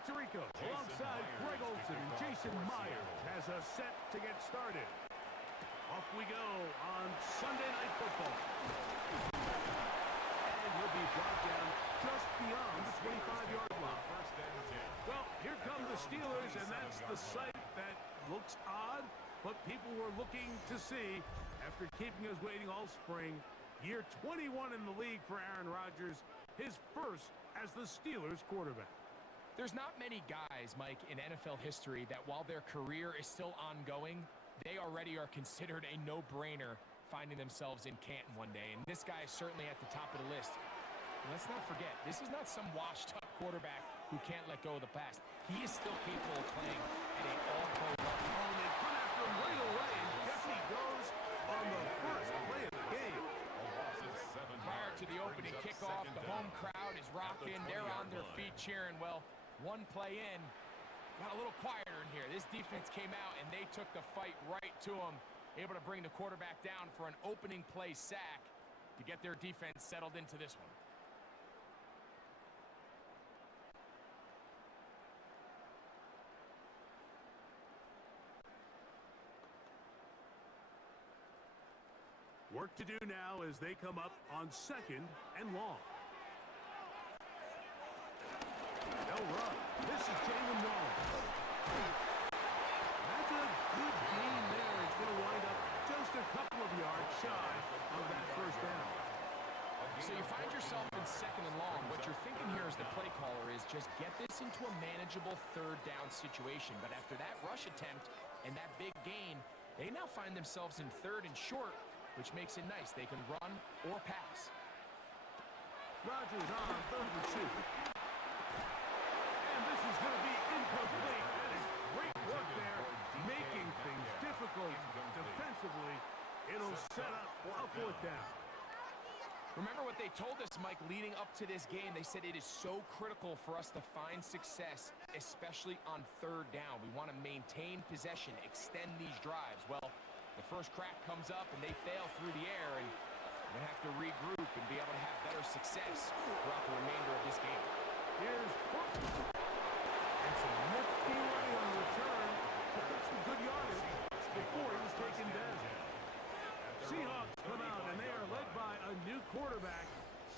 Mike Tirico, alongside Greg Olson and Jason Myers, has us set to get started. Off we go on Sunday Night Football. And he'll be brought down just beyond the 25-yard line. Well, here come the Steelers, and that's the sight that looks odd, but people were looking to see after keeping us waiting all spring. Year 21 in the league for Aaron Rodgers, his first as the Steelers quarterback. There's not many guys, Mike, in NFL history that while their career is still ongoing, they already are considered a no-brainer finding themselves in Canton one day. And this guy is certainly at the top of the list. And let's not forget, this is not some washed-up quarterback who can't let go of the past. He is still capable of playing at an all-pro level. Oh, and they come after him right away, and guess he goes on the first play of the game. Prior to the opening kickoff, the home crowd is rocking. They're on their feet cheering. Well, one play in, got a little quieter in here. This defense came out, and they took the fight right to him, able to bring the quarterback down for an opening play sack to get their defense settled into this one. Work to do now as they come up on 2nd and long. They'll run. This is Jalen Waller. That's a good gain there. It's going to wind up just a couple of yards shy of that first down. So you find yourself in 2nd and long. What you're thinking here as the play caller is just get this into a manageable 3rd down situation. But after that rush attempt and that big gain, they now find themselves in 3rd and short, which makes it nice. They can run or pass. Rodgers on 3rd and 2. And this is going to be incomplete. That is great work there, making things difficult defensively. It'll set up a 4th down. Remember what they told us, Mike, leading up to this game. They said it is so critical for us to find success, especially on 3rd down. We want to maintain possession, extend these drives. Well, the first crack comes up, and they fail through the air, and we're going to have to regroup and be able to have better success throughout the remainder of this game. Here's Brooks. And some nifty running on the return. Took up some good yardage before he was taken down. Seahawks come out, and they are led by a new quarterback,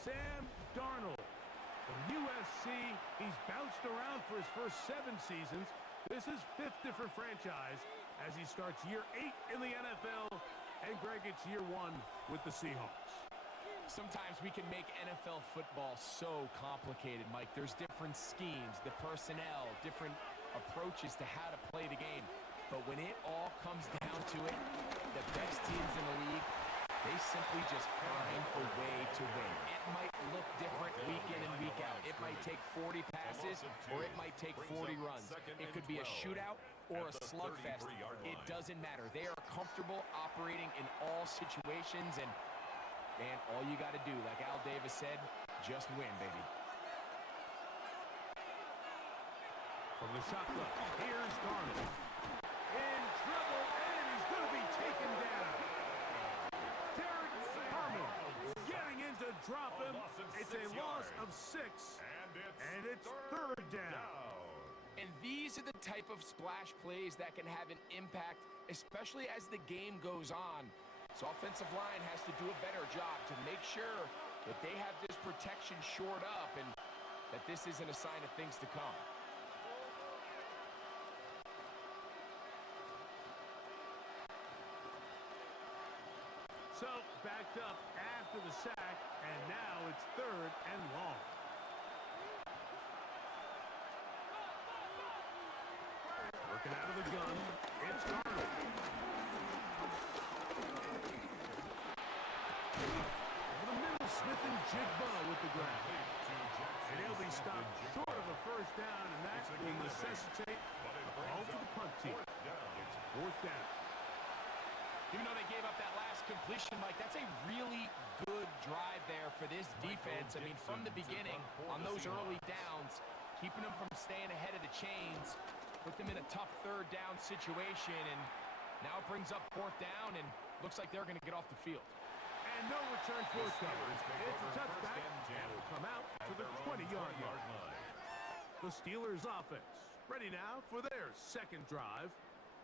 Sam Darnold. From USC, he's bounced around for his first 7 seasons. This is 5th different franchise as he starts year 8 in the NFL, and Greg, it's year 1 with the Seahawks. Sometimes we can make NFL football so complicated, Mike. There's different schemes, the personnel, different approaches to how to play the game. But when it all comes down to it, the best teams in the league, they simply just find a way to win. It might look different week in and week out. It might take 40 passes, or it might take 40 runs. It could be a shootout or a slugfest. It doesn't matter. They are comfortable operating in all situations, and man, all you got to do, like Al Davis said, just win, baby. From the shotgun, here's Darnold. In trouble, and he's going to be taken down. Derek Harmon getting in to drop him. It's a loss of 6, and it's 3rd down. And these are the type of splash plays that can have an impact, especially as the game goes on. So offensive line has to do a better job to make sure that they have this protection shored up and that this isn't a sign of things to come. So backed up after the sack, and now it's 3rd and long. Working out of the gun, it's Darnold. Over the middle, Smith and Jigba with the grab. And he'll be stopped short of a 1st down, and that will necessitate a call to the punt team. It's 4th down. Even though they gave up that last completion, Mike, that's a really good drive there for this defense. I mean, from the beginning, on those early downs, keeping them from staying ahead of the chains, put them in a tough 3rd down situation, and now it brings up 4th down, and looks like they're going to get off the field. And no return forthcoming. It's a touchback, and will come out to the 20-yard line. The Steelers offense ready now for their second drive.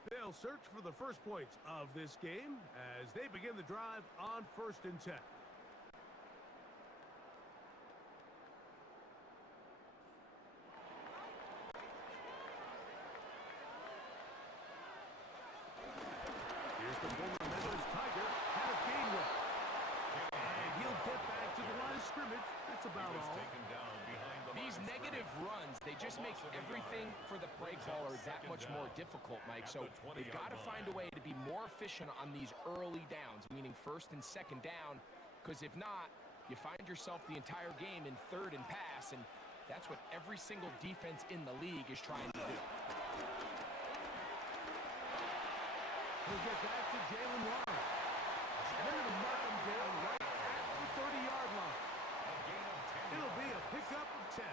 They'll search for the first points of this game as they begin the drive on 1st and 10. Here's the former Memphis Tiger, Kenneth Gainwell. And he'll get back to the line of scrimmage. That's about all. These negative runs, they just make everything for the play caller that much more difficult, Mike. So they've got to find a way to be more efficient on these early downs, meaning 1st and 2nd down, because if not, you find yourself the entire game in 3rd and pass, and that's what every single defense in the league is trying to do. We'll get back to Jalen Warren. And they're going to mark him down right at the 30-yard line. It'll be a pickup of 10.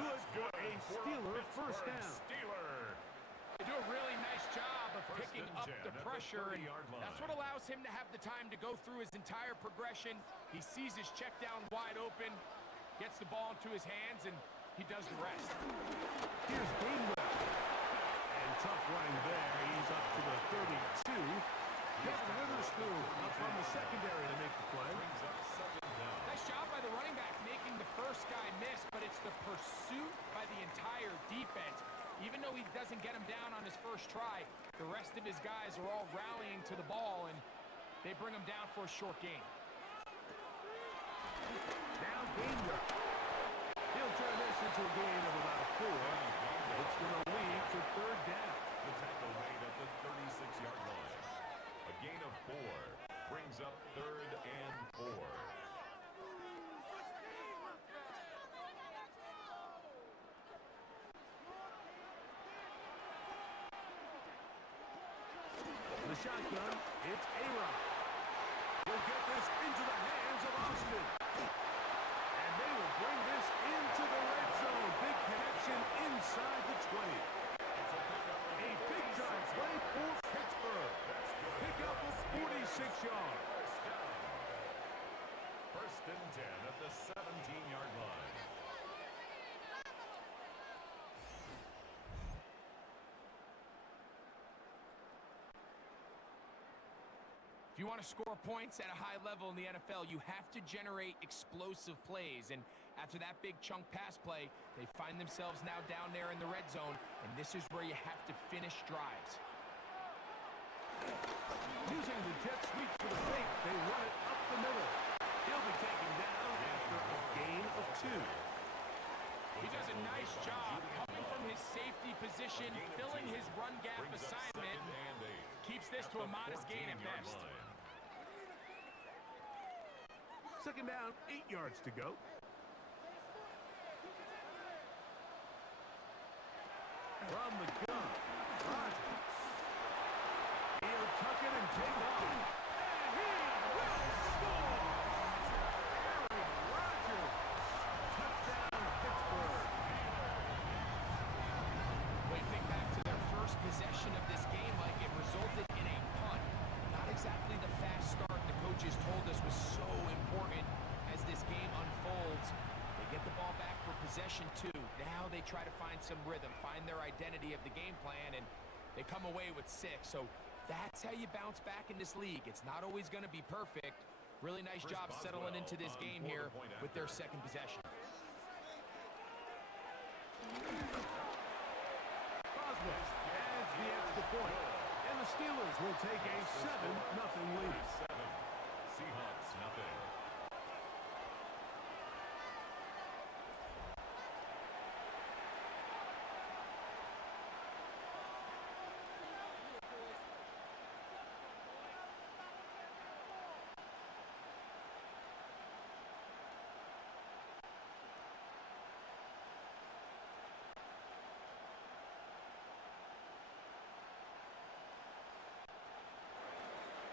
Good for a Steeler first down. They do a really nice job of picking up the pressure, and that's what allows him to have the time to go through his entire progression. He sees his check down wide open, gets the ball into his hands, and he does the rest. Here's Gainwell. And tough running there. He's up to the 32. Kevin Witherspoon up from the secondary to make the play. Nice job by the running back making the first guy miss, but it's the pursuit by the entire defense. Even though he doesn't get him down on his first try, the rest of his guys are all rallying to the ball, and they bring him down for a short gain. Now Gainwell. He'll turn this into a gain of about 4. It's going to lead to 3rd down. The tackle made at the 36-yard line. A gain of 4 brings up 3rd and 4. The shotgun, it's A-Rod. Will get this into the hands of Austin. And they will bring this into the red zone. Big connection inside the 20. A big-time play for Pittsburgh. Pick up of 46 yards. 1st and 10 at the 17-yard line. If you want to score points at a high level in the NFL, you have to generate explosive plays. And after that big chunk pass play, they find themselves now down there in the red zone, and this is where you have to finish drives. Using the jet sweep for the fake, they run it up the middle. He'll be taken down after a gain of 2. He does a nice job coming from his safety position, filling his run gap assignment. Keeps this to a modest gain at best. 2nd down, 8 yards to go. From the gun, Rodgers. He'll tuck it and take off. And he will score! Aaron Rodgers. Touchdown, Pittsburgh. When you think back to their first possession of this game, like it resulted in a punt. Not exactly the fast start the coaches told us was so important as this game unfolds. They get the ball back for possession 2. Now they try to find some rhythm, find their identity of the game plan, and they come away with 6. So that's how you bounce back in this league. It's not always going to be perfect. Really nice job settling into this game here with their 2nd possession. Boswell adds the extra point. And the Steelers will take a 7-0 lead. 7. Seahawks, nothing.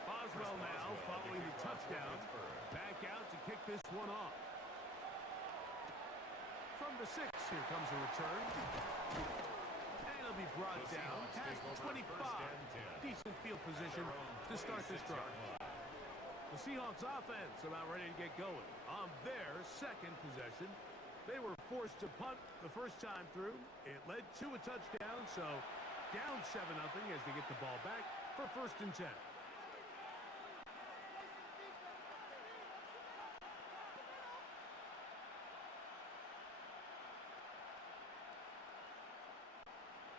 Boswell now following the touchdown. Back out to kick this one off. From the 6, here comes a return. And it'll be brought down past the 25. Decent field position to start this drive. The Seahawks offense about ready to get going on their 2nd possession. They were forced to punt the first time through. It led to a touchdown, so down 7-0 as they get the ball back for 1st and 10.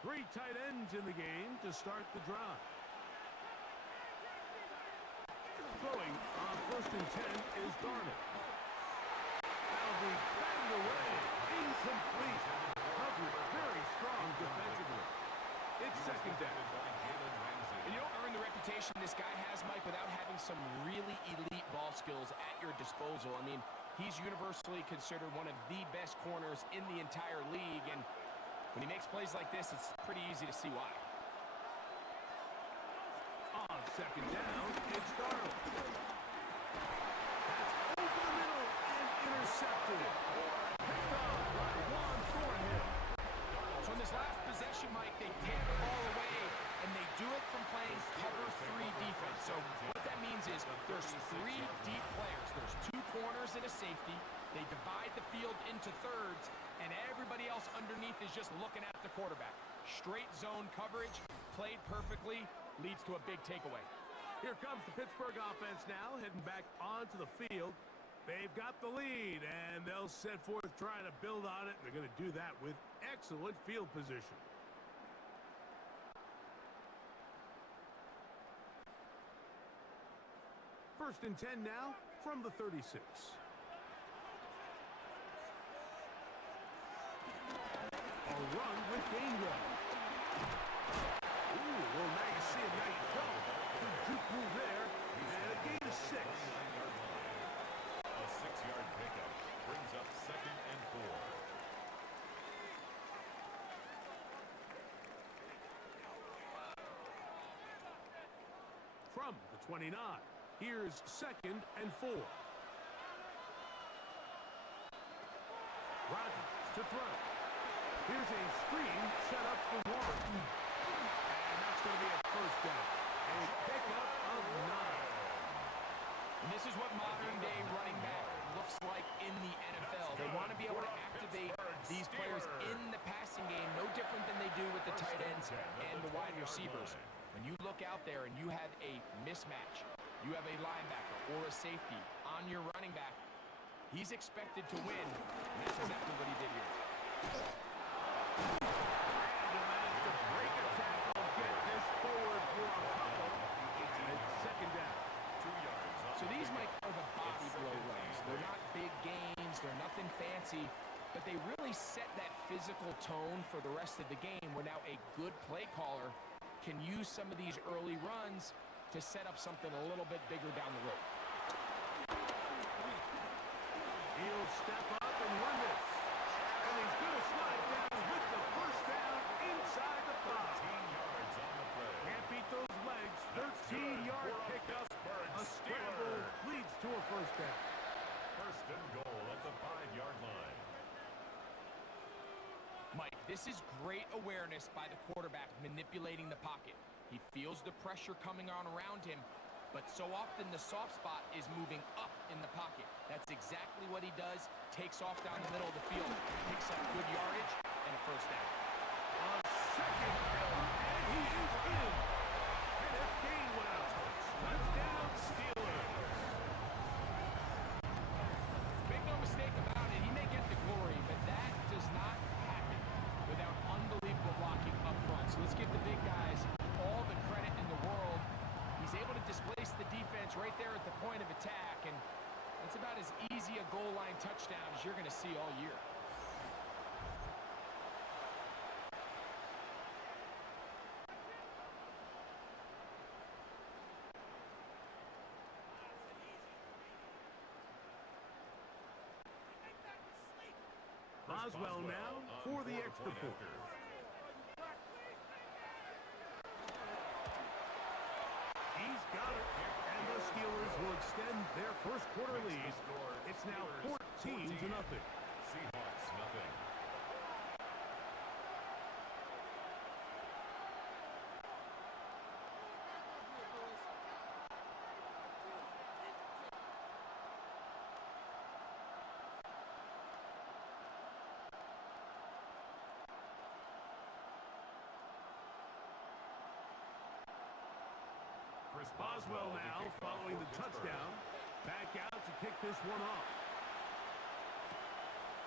Three tight ends in the game to start the drive. Throwing on 1st and 10 is Darnold. That'll be batted away. Incomplete. Covered very strong defensively. It's 2nd down. And you don't earn the reputation this guy has, Mike, without having some really elite ball skills at your disposal. I mean, he's universally considered one of the best corners in the entire league, and when he makes plays like this, it's pretty easy to see why. On 2nd down, it's Darnold. That's over the middle and intercepted. Picked off by Juan Thornhill. So in this last possession, Mike, they tear the ball away, and they do it from playing cover 3 defense. So what that means is there's 3 deep players. There's 2 corners and a safety. They divide the field into thirds, and everybody else underneath is just looking at the quarterback. Straight zone coverage, played perfectly, leads to a big takeaway. Here comes the Pittsburgh offense now, heading back onto the field. They've got the lead, and they'll set forth trying to build on it. They're going to do that with excellent field position. First and 10 now from the 36. A run with Gainwell. Ooh, well, now you see it, now you don't. Good juke move there, and a gain of 6. A 6-yard pickup brings up 2nd and 4. From the 29, here's 2nd and 4. Rodgers to throw. Here's a screen set up for Warren. And that's going to be a 1st down. A pickup of 9. And this is what modern-day running back looks like in the NFL. They want to be able to activate these players in the passing game, no different than they do with the tight ends and the wide receivers. When you look out there and you have a mismatch, you have a linebacker or a safety on your running back, he's expected to win, and that's exactly what he did here. And he managed to break a tackle, get this forward for a couple. And it's 2nd down. 2 yards. So these, Mike, are the body blow runs. They're not big gains, they're nothing fancy, but they really set that physical tone for the rest of the game, where now a good play caller can use some of these early runs to set up something a little bit bigger down the road. He'll step up and run this. And he's going to slide down with the 1st down inside the 5. 15 yards on the play. Can't beat those legs. 13-yard pickup. A scramble leads to a 1st down. 1st and goal at the 5-yard line. Mike, this is great awareness by the quarterback manipulating the pocket. He feels the pressure coming on around him, but so often the soft spot is moving up in the pocket. That's exactly what he does. Takes off down the middle of the field, picks up good yardage, and a 1st down. A 2nd effort, and he is in. Kenneth Gainwell. Touchdown, Steelers. Make no mistake about it, he may get the glory, but that does not happen without unbelievable blocking up front. So let's give the big guys all the credit in the world. He's able to displace the defense right there at the point of attack, and that's about as easy a goal line touchdown as you're going to see all year. Boswell now for the extra point. He's got it, and the Steelers will extend their 1st quarter lead. It's now 14-0. Seahawks nothing. Boswell now following the touchdown. Back out to kick this one off.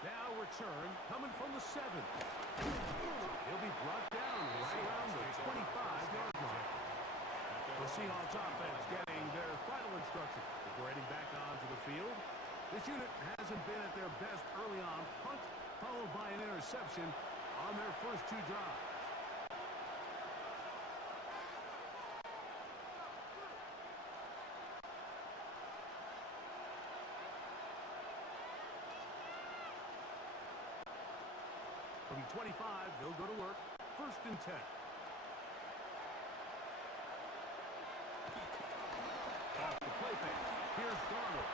Now return coming from the 7. He'll be brought down right around the 25-yard line. The Seahawks offense getting their final instruction before heading back onto the field. This unit hasn't been at their best early on. Punt followed by an interception on their first 2 drives. From 25, they'll go to work. 1st and 10. Off the play fake. Here's Darnold.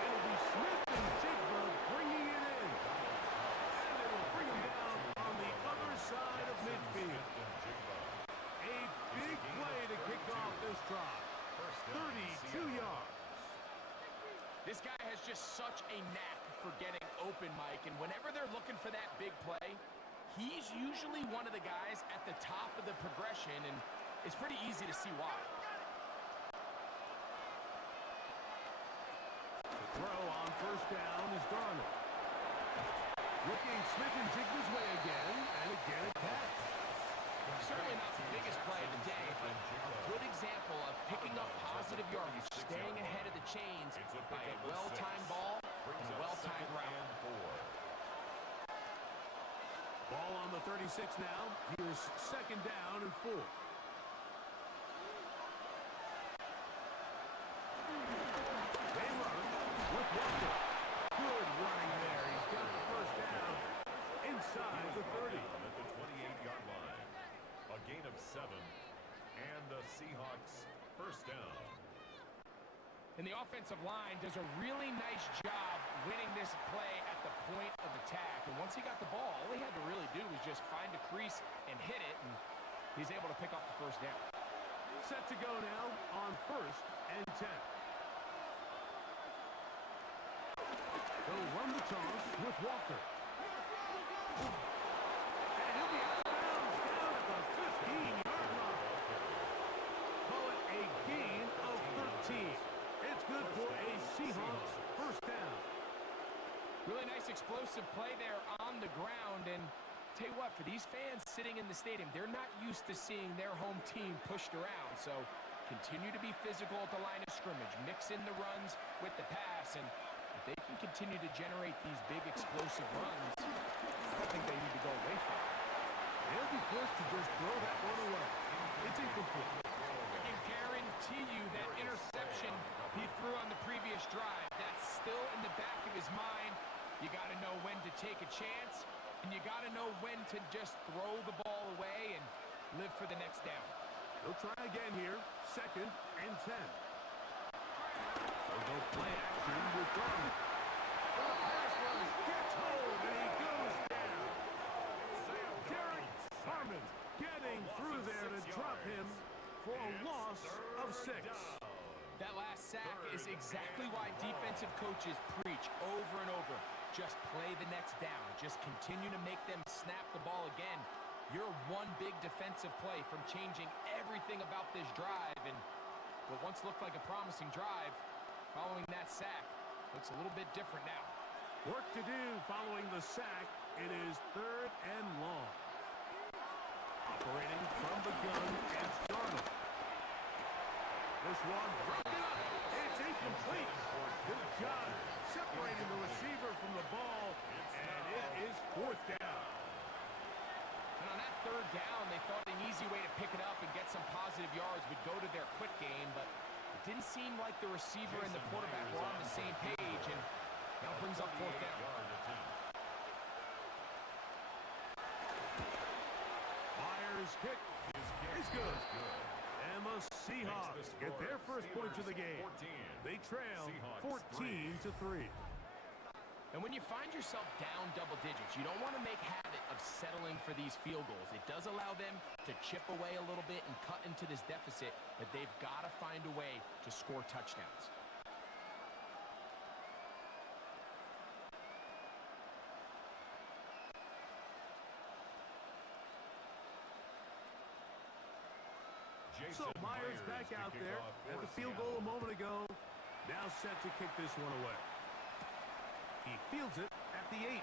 It'll be Smith and Jigba bringing it in. And it'll bring him down on the other side of midfield. A big play to kick off this drive. 32 yards. This guy has just such a knack for getting open, Mike, and whenever they're looking for that big play, he's usually one of the guys at the top of the progression, and it's pretty easy to see why. The throw on 1st down is Darnold. Looking Smith and Jigba's way again, and again a catch. Certainly not the biggest play of the day, but a good example of picking up positive yardage, staying ahead of the chains by a well-timed ball and a well-timed route. Ball on the 36 now. Here's 2nd down and 4. They run with Walker. Good running there. He's got the 1st down inside the 30. At the 28-yard line. A gain of 7, and the Seahawks 1st down. And the offensive line does a really nice job winning this play at the point of attack. And once he got the ball, all he had to really do was just find a crease and hit it, and he's able to pick up the 1st down. Set to go now on 1st and 10. They'll run the toss with Walker. And he'll be out of bounds down at the 15-yard line. Call it a gain of 13. It's good for a Seahawks 1st down. Really nice explosive play there on the ground, and tell you what, for these fans sitting in the stadium, they're not used to seeing their home team pushed around, so continue to be physical at the line of scrimmage, mix in the runs with the pass, and if they can continue to generate these big explosive runs, I don't think they need to go away from it. They'll be forced to just throw that one away. It's incomplete. I can guarantee you that interception he threw on the previous drive, that's still in the back of his mind. You got to know when to take a chance, and you got to know when to just throw the ball away and live for the next down. They'll try again here. 2nd and 10. They'll go play action with Darnold. The pass rush gets hold, and he goes down. Derek Harmon getting through there to drop him for a loss of 6. That last sack is exactly why defensive coaches preach over and over. Just play the next down. Just continue to make them snap the ball again. You're one big defensive play from changing everything about this drive, and what once looked like a promising drive, following that sack, looks a little bit different now. Work to do following the sack. It is 3rd and long. Operating from the gun, it's Darnold. This one broken up. It's incomplete. Good job separating the receiver from the ball, and it is 4th down. And on that 3rd down, they thought an easy way to pick it up and get some positive yards would go to their quick game, but it didn't seem like the receiver and the quarterback were on the same page, and now brings up 4th down. Myers' kick is good. And the Seahawks get their first points of the game. They trail 14-3. And when you find yourself down double digits, you don't want to make habit of settling for these field goals. It does allow them to chip away a little bit and cut into this deficit, but they've got to find a way to score touchdowns. So Myers back out there at the field goal a moment ago. Now set to kick this one away. He fields it at the 8.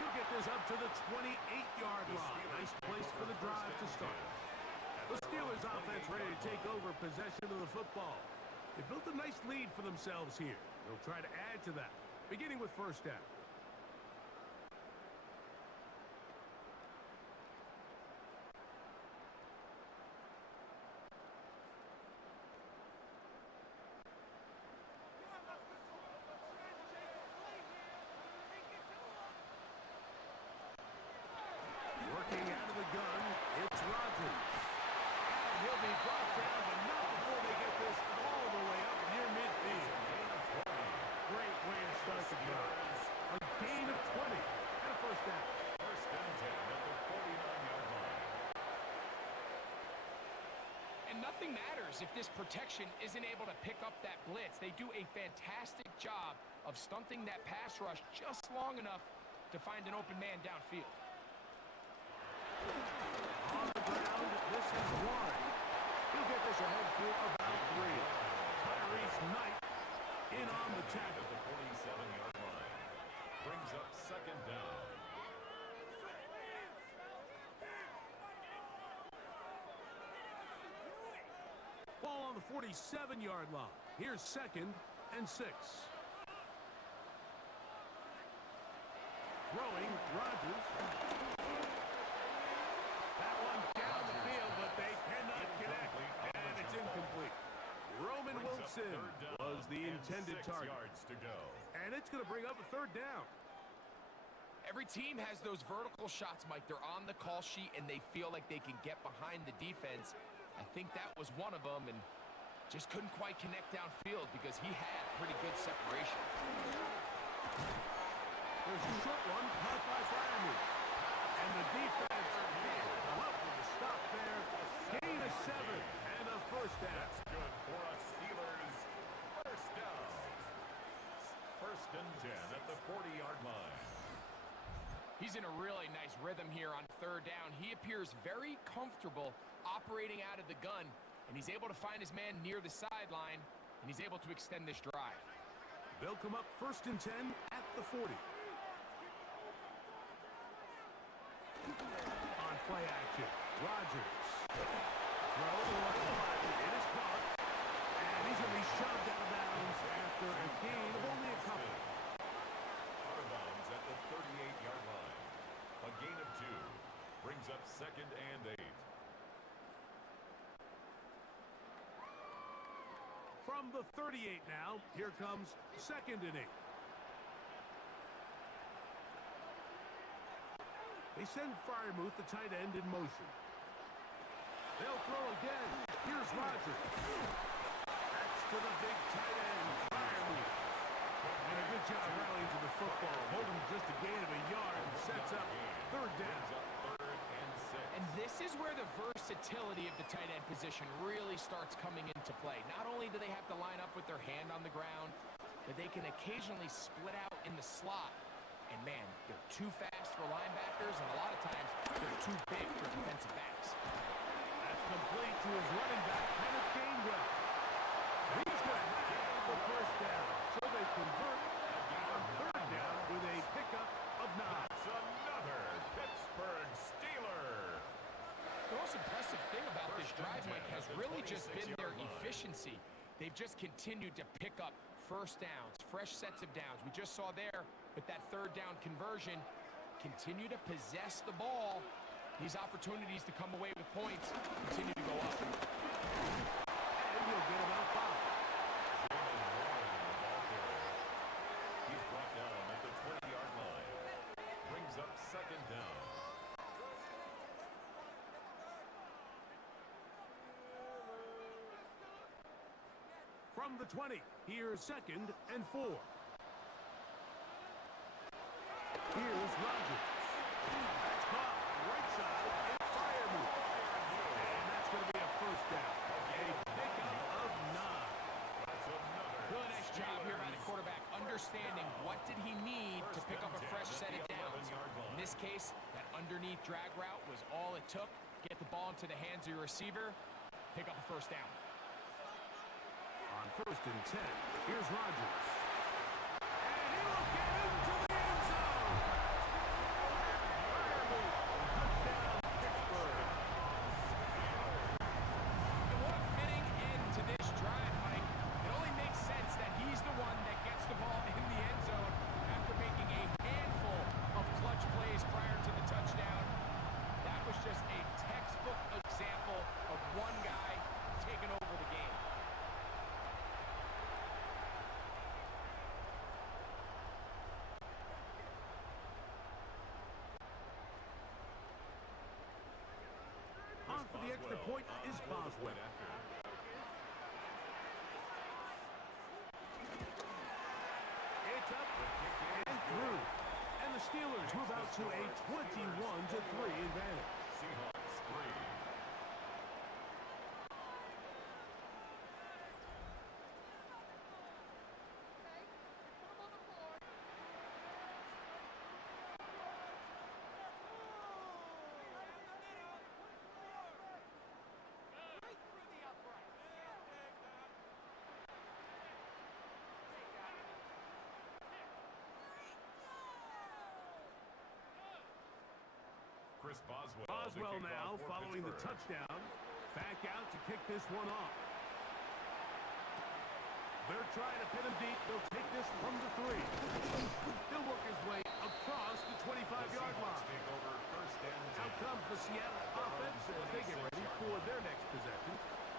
He'll get this up to the 28-yard line. Nice place for the drive to start. The Steelers offense ready to take over possession of the football. They built a nice lead for themselves here. They'll try to add to that, beginning with first down. Working out of the gun, it's Rodgers. And he'll be brought down, but not before they get this all the way up near midfield. Great way to start the drive. A gain of 20 and a first down. First and 10 at the 49-yard line. And nothing matters if this protection isn't able to pick up that blitz. They do a fantastic job of stunting that pass rush just long enough to find an open man downfield. On the ground, this is one. He'll get this ahead for about 3. Tyrese Knight in on the tackle. At the 47-yard line. Brings up second down. Ball on the 47-yard line. Here's second and 6. Throwing, Rodgers. That one down the field, but they cannot connect. And it's incomplete. Roman Wilson was the intended target. Yards to go. And it's going to bring up a third down. Every team has those vertical shots, Mike. They're on the call sheet, and they feel like they can get behind the defense. I think that was one of them, and just couldn't quite connect downfield because he had pretty good separation. There's a short one caught by Fireman. And the defense did come up with a stop there. Gain of 7 and a first down. That's good for us Steelers. First down. First and 10 at the 40-yard line. He's in a really nice rhythm here on third down. He appears very comfortable operating out of the gun, and he's able to find his man near the sideline, and he's able to extend this drive. They'll come up first and 10 at the 40. On play action, Rodgers. Throw the left line. It is caught. And he's going to be shoved out of bounds after a gain of only a couple. Out of bounds at the 38-yard line. A gain of 2. Brings up second and 8. From the 38 now, here comes second and 8. They send Freiermuth, the tight end, in motion. They'll throw again. Here's Rodgers. That's to the big tight end, Freiermuth. And a good job rallying to the football. Holding just a gain of a yard and sets up third down. Third and 6. And this is where the versatility of the tight end position really starts coming into play. Not only do they have to line up with their hand on the ground, but they can occasionally split out in the slot. And man, they're too fast for linebackers, and a lot of times they're too big for defensive backs. That's complete to his running back, Kenneth Gainwell. He's going to have the first down. So they convert on third down with a pickup of 9. It's another Pittsburgh Steeler. The most impressive thing about this drive, Mike, has really just been their efficiency. They've just continued to pick up first downs, fresh sets of downs. We just saw there with that third down conversion, continue to possess the ball. These opportunities to come away with points continue to go up. And he'll get about 5. He's brought down at the 20-yard line. Brings up second down. From the 20, here's second and 4. Here's Rodgers. That's caught right side. It's Freiermuth. And that's going to be a first down. A pickup of 9. Really nice job here by the quarterback, understanding what did he need to pick up a fresh set of downs. In this case, that underneath drag route was all it took get the ball into the hands of your receiver, pick up a first down. On 1st and 10, here's Rodgers. And he will get into the end zone. Touchdown, Pittsburgh. And what a fitting end to this drive, Mike. It only makes sense that he's the one that gets the ball in the end zone after making a handful of clutch plays prior to the touchdown. That was just a textbook example of one guy taking over the game. On for the extra point is Boswell. It's up and through. And the Steelers move out to a 21-3 advantage. Seahawks 3. Chris Boswell now following the touchdown. Back out to kick this one off. They're trying to pin him deep. They'll take this from the 3. He'll work his way across the 25-yard line. Out comes the Seattle offense as they get ready for their next possession.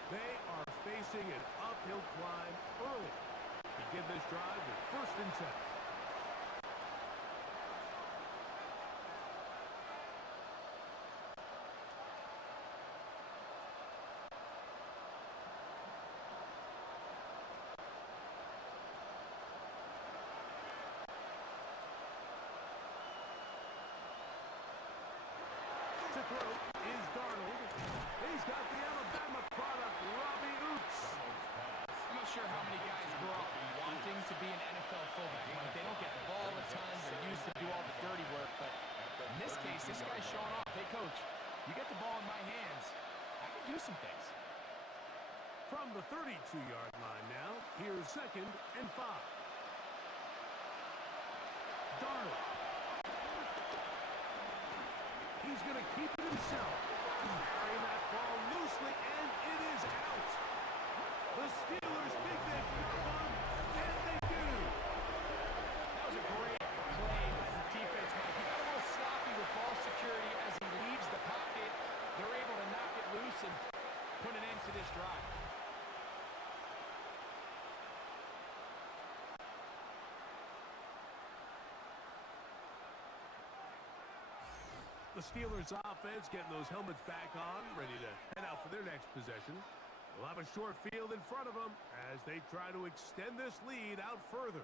They are facing an uphill climb early. Begin this drive with 1st and 10. To throw is Darnold. He's got the Alabama product, Robbie Oops. I'm not sure how many guys grow up wanting to be an NFL fullback. Like, they don't get the ball a ton. They're used to do all the dirty work. But in this case, this guy's showing off. Hey, coach, you get the ball in my hands. I can do some things. From the 32-yard line now, here's 2nd and 5. Darnold. He's going to keep it himself. Carrying that ball loosely, and it is out. The Steelers think they've got one, and they do. That was a great play by the defense, Mike. He got a little sloppy with ball security as he leaves the pocket. They're able to knock it loose and put an end to this drive. The Steelers offense getting those helmets back on, ready to head out for their next possession. They'll have a short field in front of them as they try to extend this lead out further.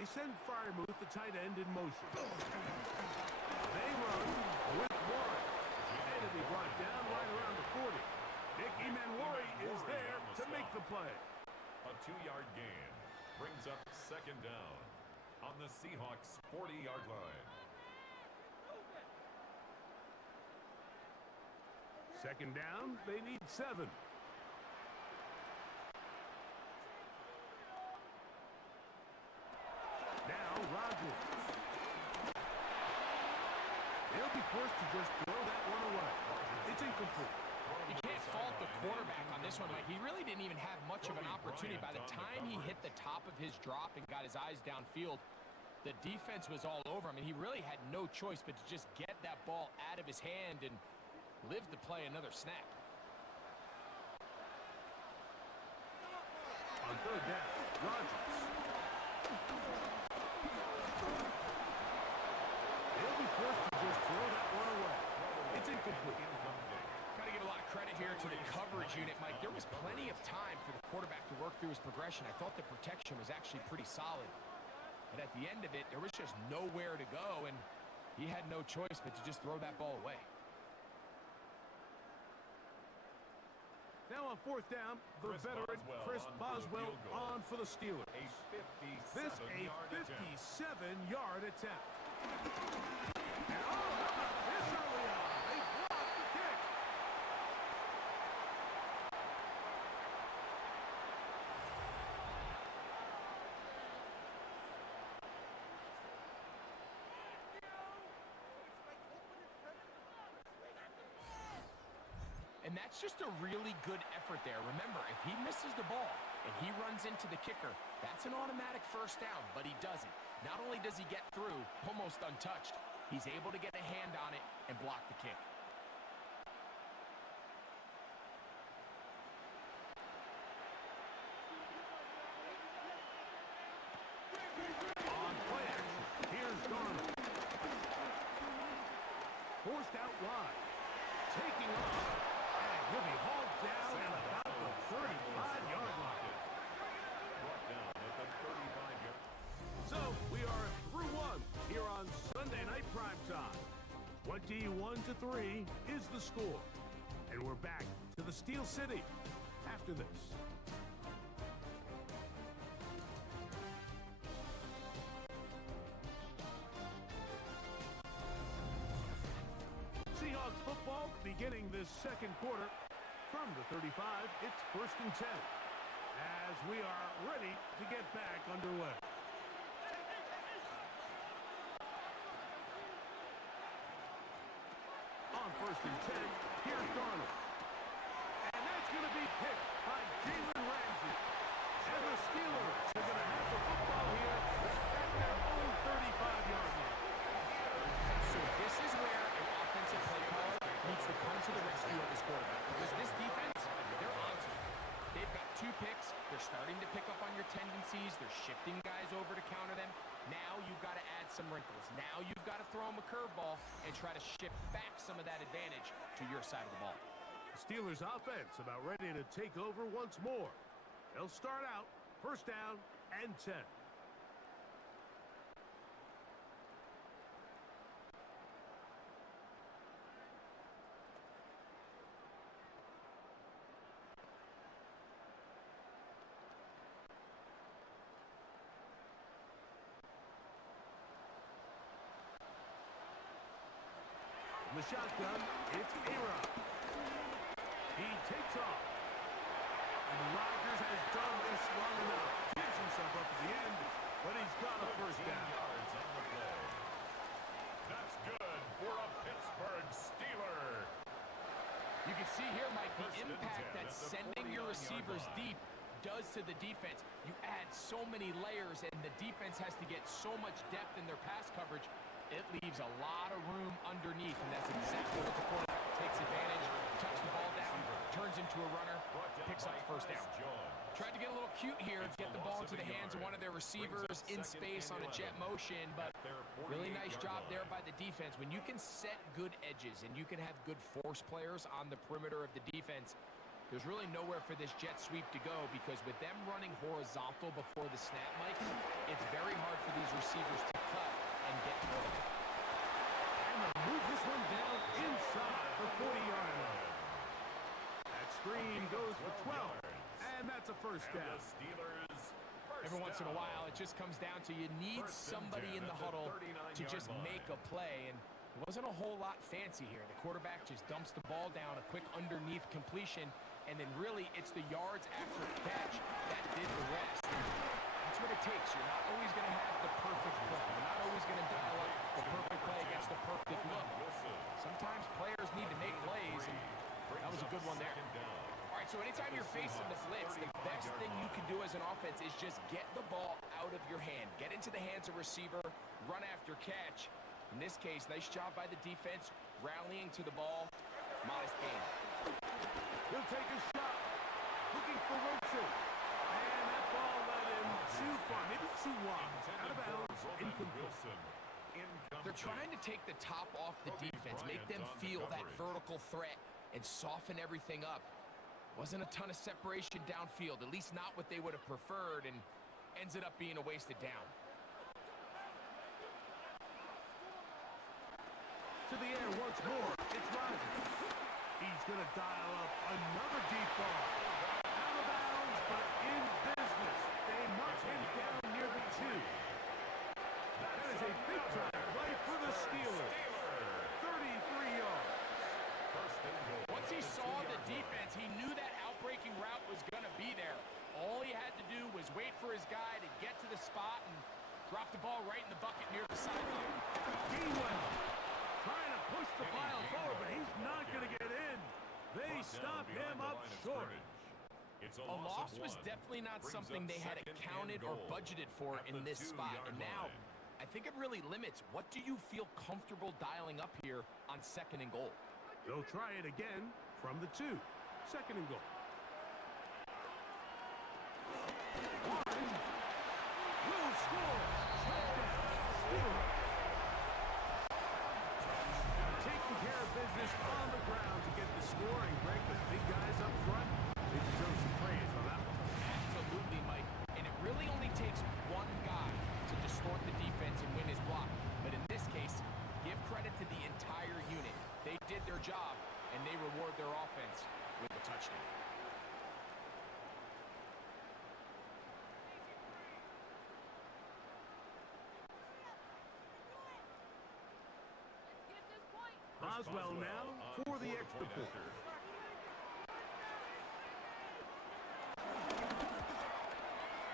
They send Freiermuth, the tight end, in motion. They run with 1. And it'll be brought down right around the 40. Nick Emanwari is there to make the play. A 2-yard gain brings up 2nd down on the Seahawks 40-yard line. 2nd down, they need 7. Now Rodgers. He'll be forced to just throw that one away. It's incomplete. You can't fault the quarterback on this one, Mike. He really didn't even have much of an opportunity. By the time he hit the top of his drop and got his eyes downfield, the defense was all over him, and he really had no choice but to just get that ball out of his hand and live to play another snap. On 3rd down, Rodgers. He'll be forced to just throw that one away. It's incomplete. Got to give a lot of credit here to the coverage unit, Mike. There was plenty of time for the quarterback to work through his progression. I thought the protection was actually pretty solid. But at the end of it, there was just nowhere to go, and he had no choice but to just throw that ball away. Now on fourth down, the veteran Chris Boswell on for the Steelers. This a 57-yard attempt. And oh, how about this early on? They blocked the kick. And that's just a really good effort there. Remember, if he misses the ball and he runs into the kicker, that's an automatic first down, but he doesn't. Not only does he get through almost untouched, he's able to get a hand on it and block the kick. On play action, here's Darnold. Forced out wide. Taking off. And he'll be hauled down at about the 35-yard line. Brought down at the 35-yard. So, we are through one here on Sunday Night Primetime. 21-3 is the score. And we're back to the Steel City after this. Seahawks football beginning this second quarter. From the 35, it's 1st and 10. As we are ready to get back underway. On 1st and 10, here's Darnold. And that's going to be picked by Jalen Ramsey. And the Steelers are going to have the football here at their own 35-yard line. So this is where an offensive play caller needs to come to the rescue of his quarterback. Because this defense, they're on to it. They've got 2 picks. They're starting to pick up on your tendencies. They're shifting guys over to counter them. Now you've got to add some wrinkles. Now you've got to throw them a curveball and try to shift back some of that advantage to your side of the ball. The Steelers offense about ready to take over once more. They'll start out 1st down and 10. In the shotgun, it's A-Rod. He takes off. And Rodgers has done this long enough. Gives himself up at the end, but he's got a 1st down. Yards on the play. That's good for a Pittsburgh Steeler. You can see here, Mike, the 1st and impact 10 that at the sending your 49-yard receivers line. deep does to the defense. You add so many layers, and the defense has to get so much depth in their pass coverage. It leaves a lot of room underneath, and that's exactly what the quarterback takes advantage. Tucks the ball down, turns into a runner, picks up the 1st down. Tried to get a little cute here, get the ball into the hands of one of their receivers in space on a jet motion, but really nice job there by the defense. When you can set good edges and you can have good force players on the perimeter of the defense, there's really nowhere for this jet sweep to go, because with them running horizontal before the snap, Mike, it's very hard for these receivers to cut and get through. And they'll move this one down inside the 40-yard line. That screen goes for 12, and that's a 1st down. Every once in a while, it just comes down to you need somebody in the huddle to just make a play, and it wasn't a whole lot fancy here. The quarterback just dumps the ball down, a quick underneath completion, and then really it's the yards after the catch that did the rest. And that's what it takes. You're not always going to have the perfect play. You're not always going to dial up the perfect play against the perfect look. Sometimes players need to make plays, and that was a good one there. All right, so anytime you're facing the blitz, the best thing you can do as an offense is just get the ball out of your hand. Get into the hands of receiver, run after catch. In this case, nice job by the defense, rallying to the ball. Modest gain. He'll take a shot. Looking for Wilson. And that ball led him too far, maybe too wide. Out of bounds, incomplete. They're trying to take the top off the defense, make them feel that vertical threat, and soften everything up. Wasn't a ton of separation downfield, at least not what they would have preferred, and ends it up being a wasted down. to the air once more. It's Rodgers. He's going to dial up another deep ball. Out of bounds, but in business. They mark him down near the 2. That is a big-time play for the Steelers. 33 yards. Once he saw the defense, he knew that outbreaking route was going to be there. All he had to do was wait for his guy to get to the spot and drop the ball right in the bucket near the sideline. Gainwell trying to push the pile forward, but he's not going to get in. They stop him up short. A loss was definitely not something they had accounted or budgeted for in this spot. And now, I think it really limits. What do you feel comfortable dialing up here on 2nd and goal? They'll try it again from the 2. 2nd and goal. Warren will score. Touchdown, Steelers. Taking care of business on the ground to get the score and break the big guys up front. They deserve some praise on that one. Absolutely, Mike. And it really only takes one guy to distort the defense and win his block. But in this case, give credit to the entire unit. They did their job, and they reward their offense with a touchdown. Boswell now for the extra point.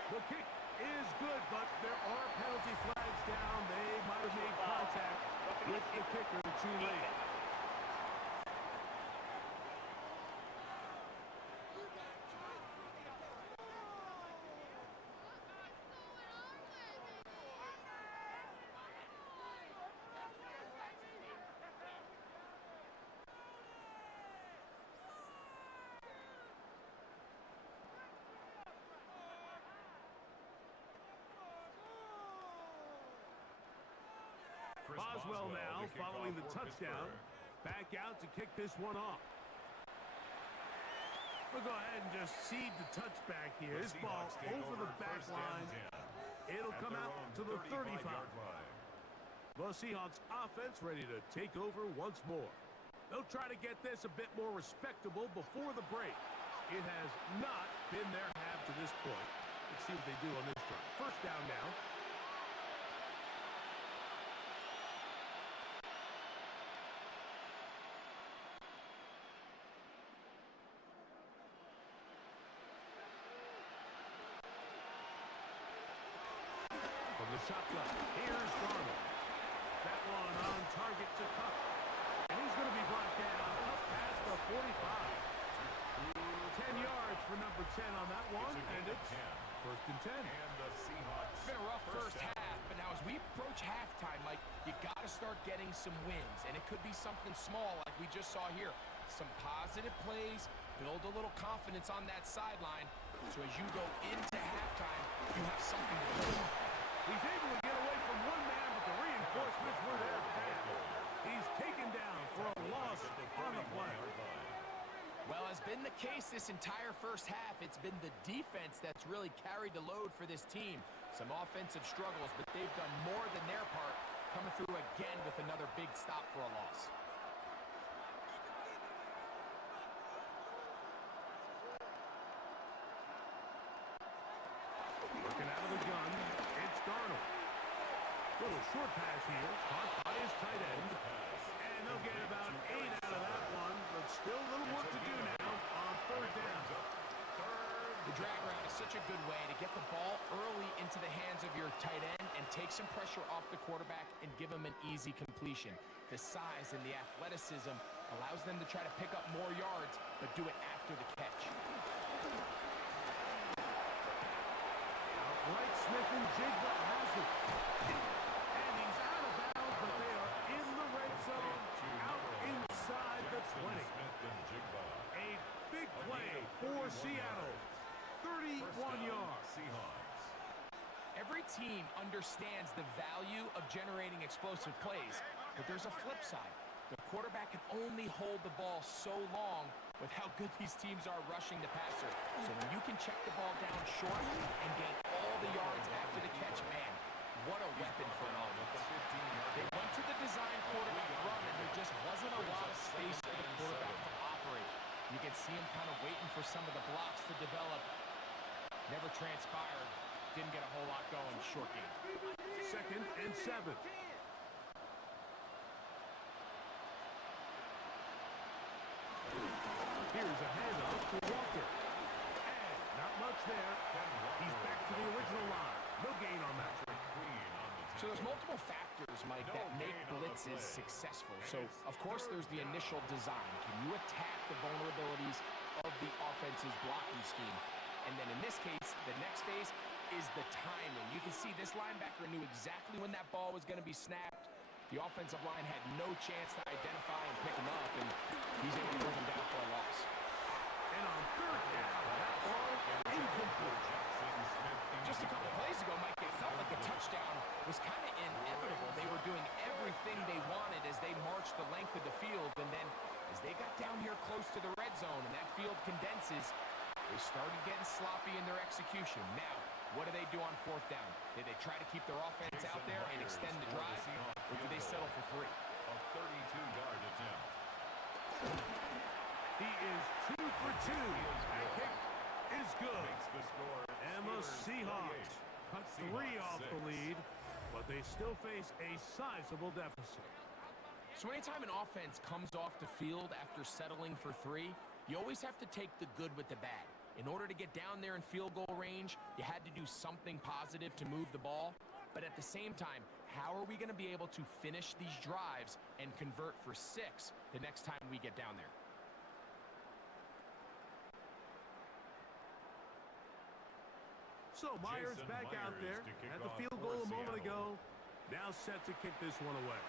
The kick is good, but there are penalty flags down. They might have made contact with the kicker too late. Boswell now following the touchdown. Back out to kick this one off. We'll go ahead and just seed the touchback here. This ball over the back line. It'll come out to the 35. The Seahawks offense ready to take over once more. They'll try to get this a bit more respectable before the break. It has not been their half to this point. Let's see what they do on this drive. First down now. From the shotgun, here's Darnold. That one on target to Cup. And he's going to be brought down up past the 45. 10 yards for number 10 on that one, and it's 1st and 10. And the Seahawks. It's been a rough first half, but now as we approach halftime, Mike, you got to start getting some wins, and it could be something small like we just saw here. Some positive plays, build a little confidence on that sideline, so as you go into halftime, you have something to do. He's able to get away from one man, but the reinforcements were there fast. He's taken down for a loss on the play. Well, as been the case this entire first half, it's been the defense that's really carried the load for this team. Some offensive struggles, but they've done more than their part, coming through again with another big stop for a loss. Working out of the gun, it's Darnold. Little short pass here, caught by his tight end. And they'll get about 8 out of that one, but still a little work to do now on 3rd down. The drag route is such a good way to get the ball early into the hands of your tight end and take some pressure off the quarterback and give him an easy completion. The size and the athleticism allows them to try to pick up more yards, but do it after the catch. Outright Smith and Jigba has it. And he's out of bounds, but they are in the red zone, out inside the 20. A big play for Seattle. 31 yards. Every team understands the value of generating explosive plays, but there's a flip side. The quarterback can only hold the ball so long with how good these teams are rushing the passer. So when you can check the ball down short and gain all the yards after the catch, man, what a weapon for an offense. They went to the design quarterback run, and there just wasn't a lot of space for the quarterback to operate. You can see him kind of waiting for some of the blocks to develop. Never transpired. Didn't get a whole lot going. Short game. 2nd and 7. Here's a handoff to Walker. And not much there. He's back to the original line. No gain on that. So there's multiple factors, Mike, that make blitzes successful. So, of course, there's the initial design. Can you attack the vulnerabilities of the offense's blocking scheme? And then in this case, the next phase is the timing. You can see this linebacker knew exactly when that ball was going to be snapped. The offensive line had no chance to identify and pick him up, and he's able to bring him down for a loss. And on 3rd down, that ball incomplete. Just a couple plays ago, Mike, it felt like a touchdown was kind of inevitable. They were doing everything they wanted as they marched the length of the field, and then as they got down here close to the red zone and that field condenses, they started getting sloppy in their execution. Now, what do they do on 4th down? Did they try to keep their offense out there and extend the drive, or did they settle for 3? A 32-yard attempt. He is 2 for 2. That kick is good. Makes the score. And the Seahawks cut 3 off the lead, but they still face a sizable deficit. So anytime an offense comes off the field after settling for 3, you always have to take the good with the bad. In order to get down there in field goal range, you had to do something positive to move the ball. But at the same time, how are we going to be able to finish these drives and convert for 6 the next time we get down there? So Myers back out there at the field goal a moment ago. Now set to kick this one away.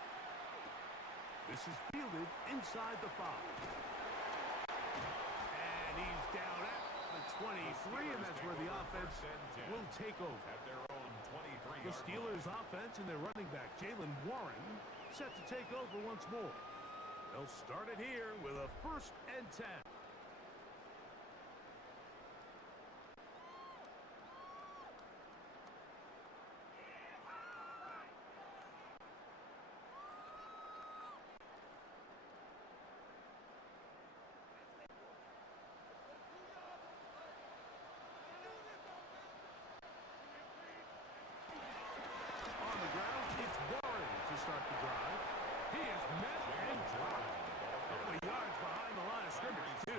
This is fielded inside the 5. And he's down at the 23, and that's where the offense will take over. At their own 23. The Steelers' offense and their running back, Jalen Warren, set to take over once more. They'll start it here with a 1st and 10. Start the drive. He is met and dropped. A couple of yards behind the line of scrimmage, too.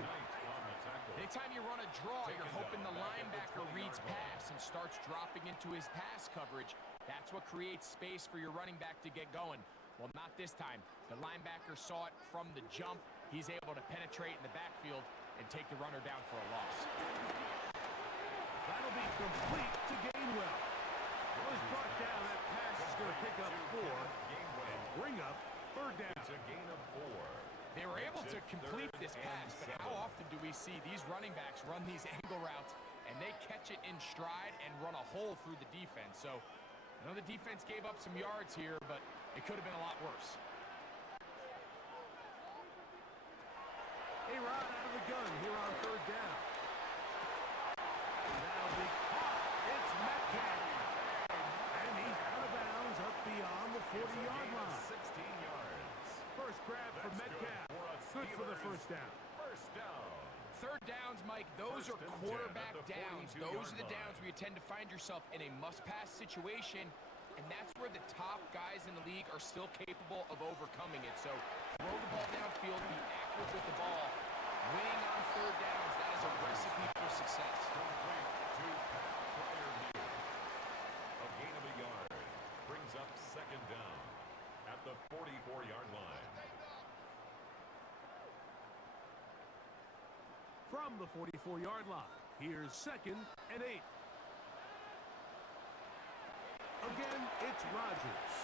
Anytime you run a draw, you're hoping the linebacker reads pass and starts dropping into his pass coverage. That's what creates space for your running back to get going. Well, not this time. The linebacker saw it from the jump. He's able to penetrate in the backfield and take the runner down for a loss. That'll be complete to Gainwell. Well, he's brought down. That pass is going to pick up 4 and bring up 3rd down. It's a gain of 4. They were able to complete this pass, but how often do we see these running backs run these angle routes and they catch it in stride and run a hole through the defense? So, I know the defense gave up some yards here, but it could have been a lot worse. A-Rod out of the gun here on 3rd down. That'll be caught. It's Metcalf. And he's out of bounds up beyond the 40-yard line. 16 yards. First grab for Metcalf. Good for the 1st down. First down. 3rd downs, Mike, those are quarterback downs. Those are the downs where you tend to find yourself in a must-pass situation, and that's where the top guys in the league are still capable of overcoming it. So throw the ball downfield, be accurate with the ball. Winning on 3rd downs, that is a recipe for success. A gain of a yard brings up 2nd down at the 44-yard line. From the 44-yard line, here's 2nd and 8. Again, it's Rodgers.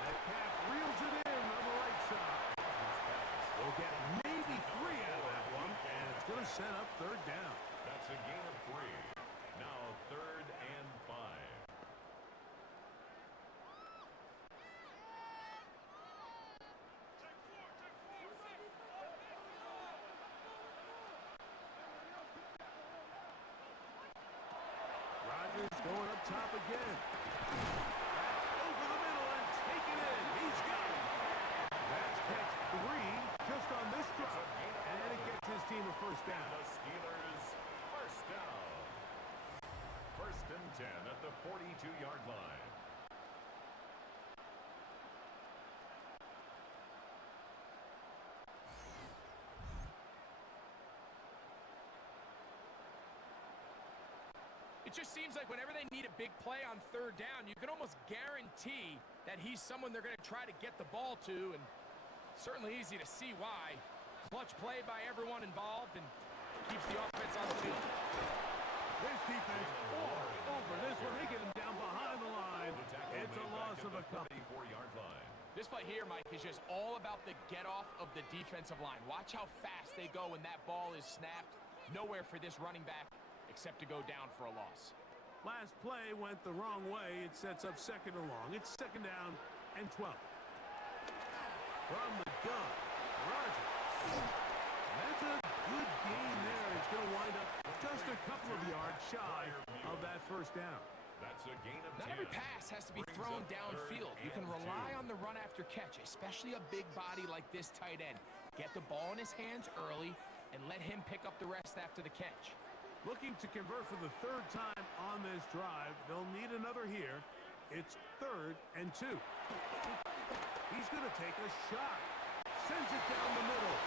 Metcalf reels it in on the right side. They'll get maybe 3 out of that one, and it's going to set up 3rd down. That's a gain of 3. Now 3rd and 5. Rodgers going up top again. That's on this drive, and it gets his team a first down. The Steelers first down. 1st and 10 at the 42-yard line. It just seems like whenever they need a big play on 3rd down, you can almost guarantee that he's someone they're going to try to get the ball to, and certainly easy to see why. Clutch play by everyone involved and keeps the offense on the field. This defense all over this one. They get him down behind the line. It's a loss of a couple. 34-yard line. This play here, Mike, is just all about the get-off of the defensive line. Watch how fast they go when that ball is snapped. Nowhere for this running back except to go down for a loss. Last play went the wrong way. It sets up 2nd and long. It's 2nd down and 12. From the gun, Rodgers. That's a good gain there. It's going to wind up just a couple of yards shy of that 1st down. That's a gain of 10. Not every pass has to be thrown downfield. You can rely on the run after catch, especially a big body like this tight end. Get the ball in his hands early and let him pick up the rest after the catch. Looking to convert for the 3rd time on this drive. They'll need another here. It's 3rd and 2. He's going to take a shot. Sends it down the middle.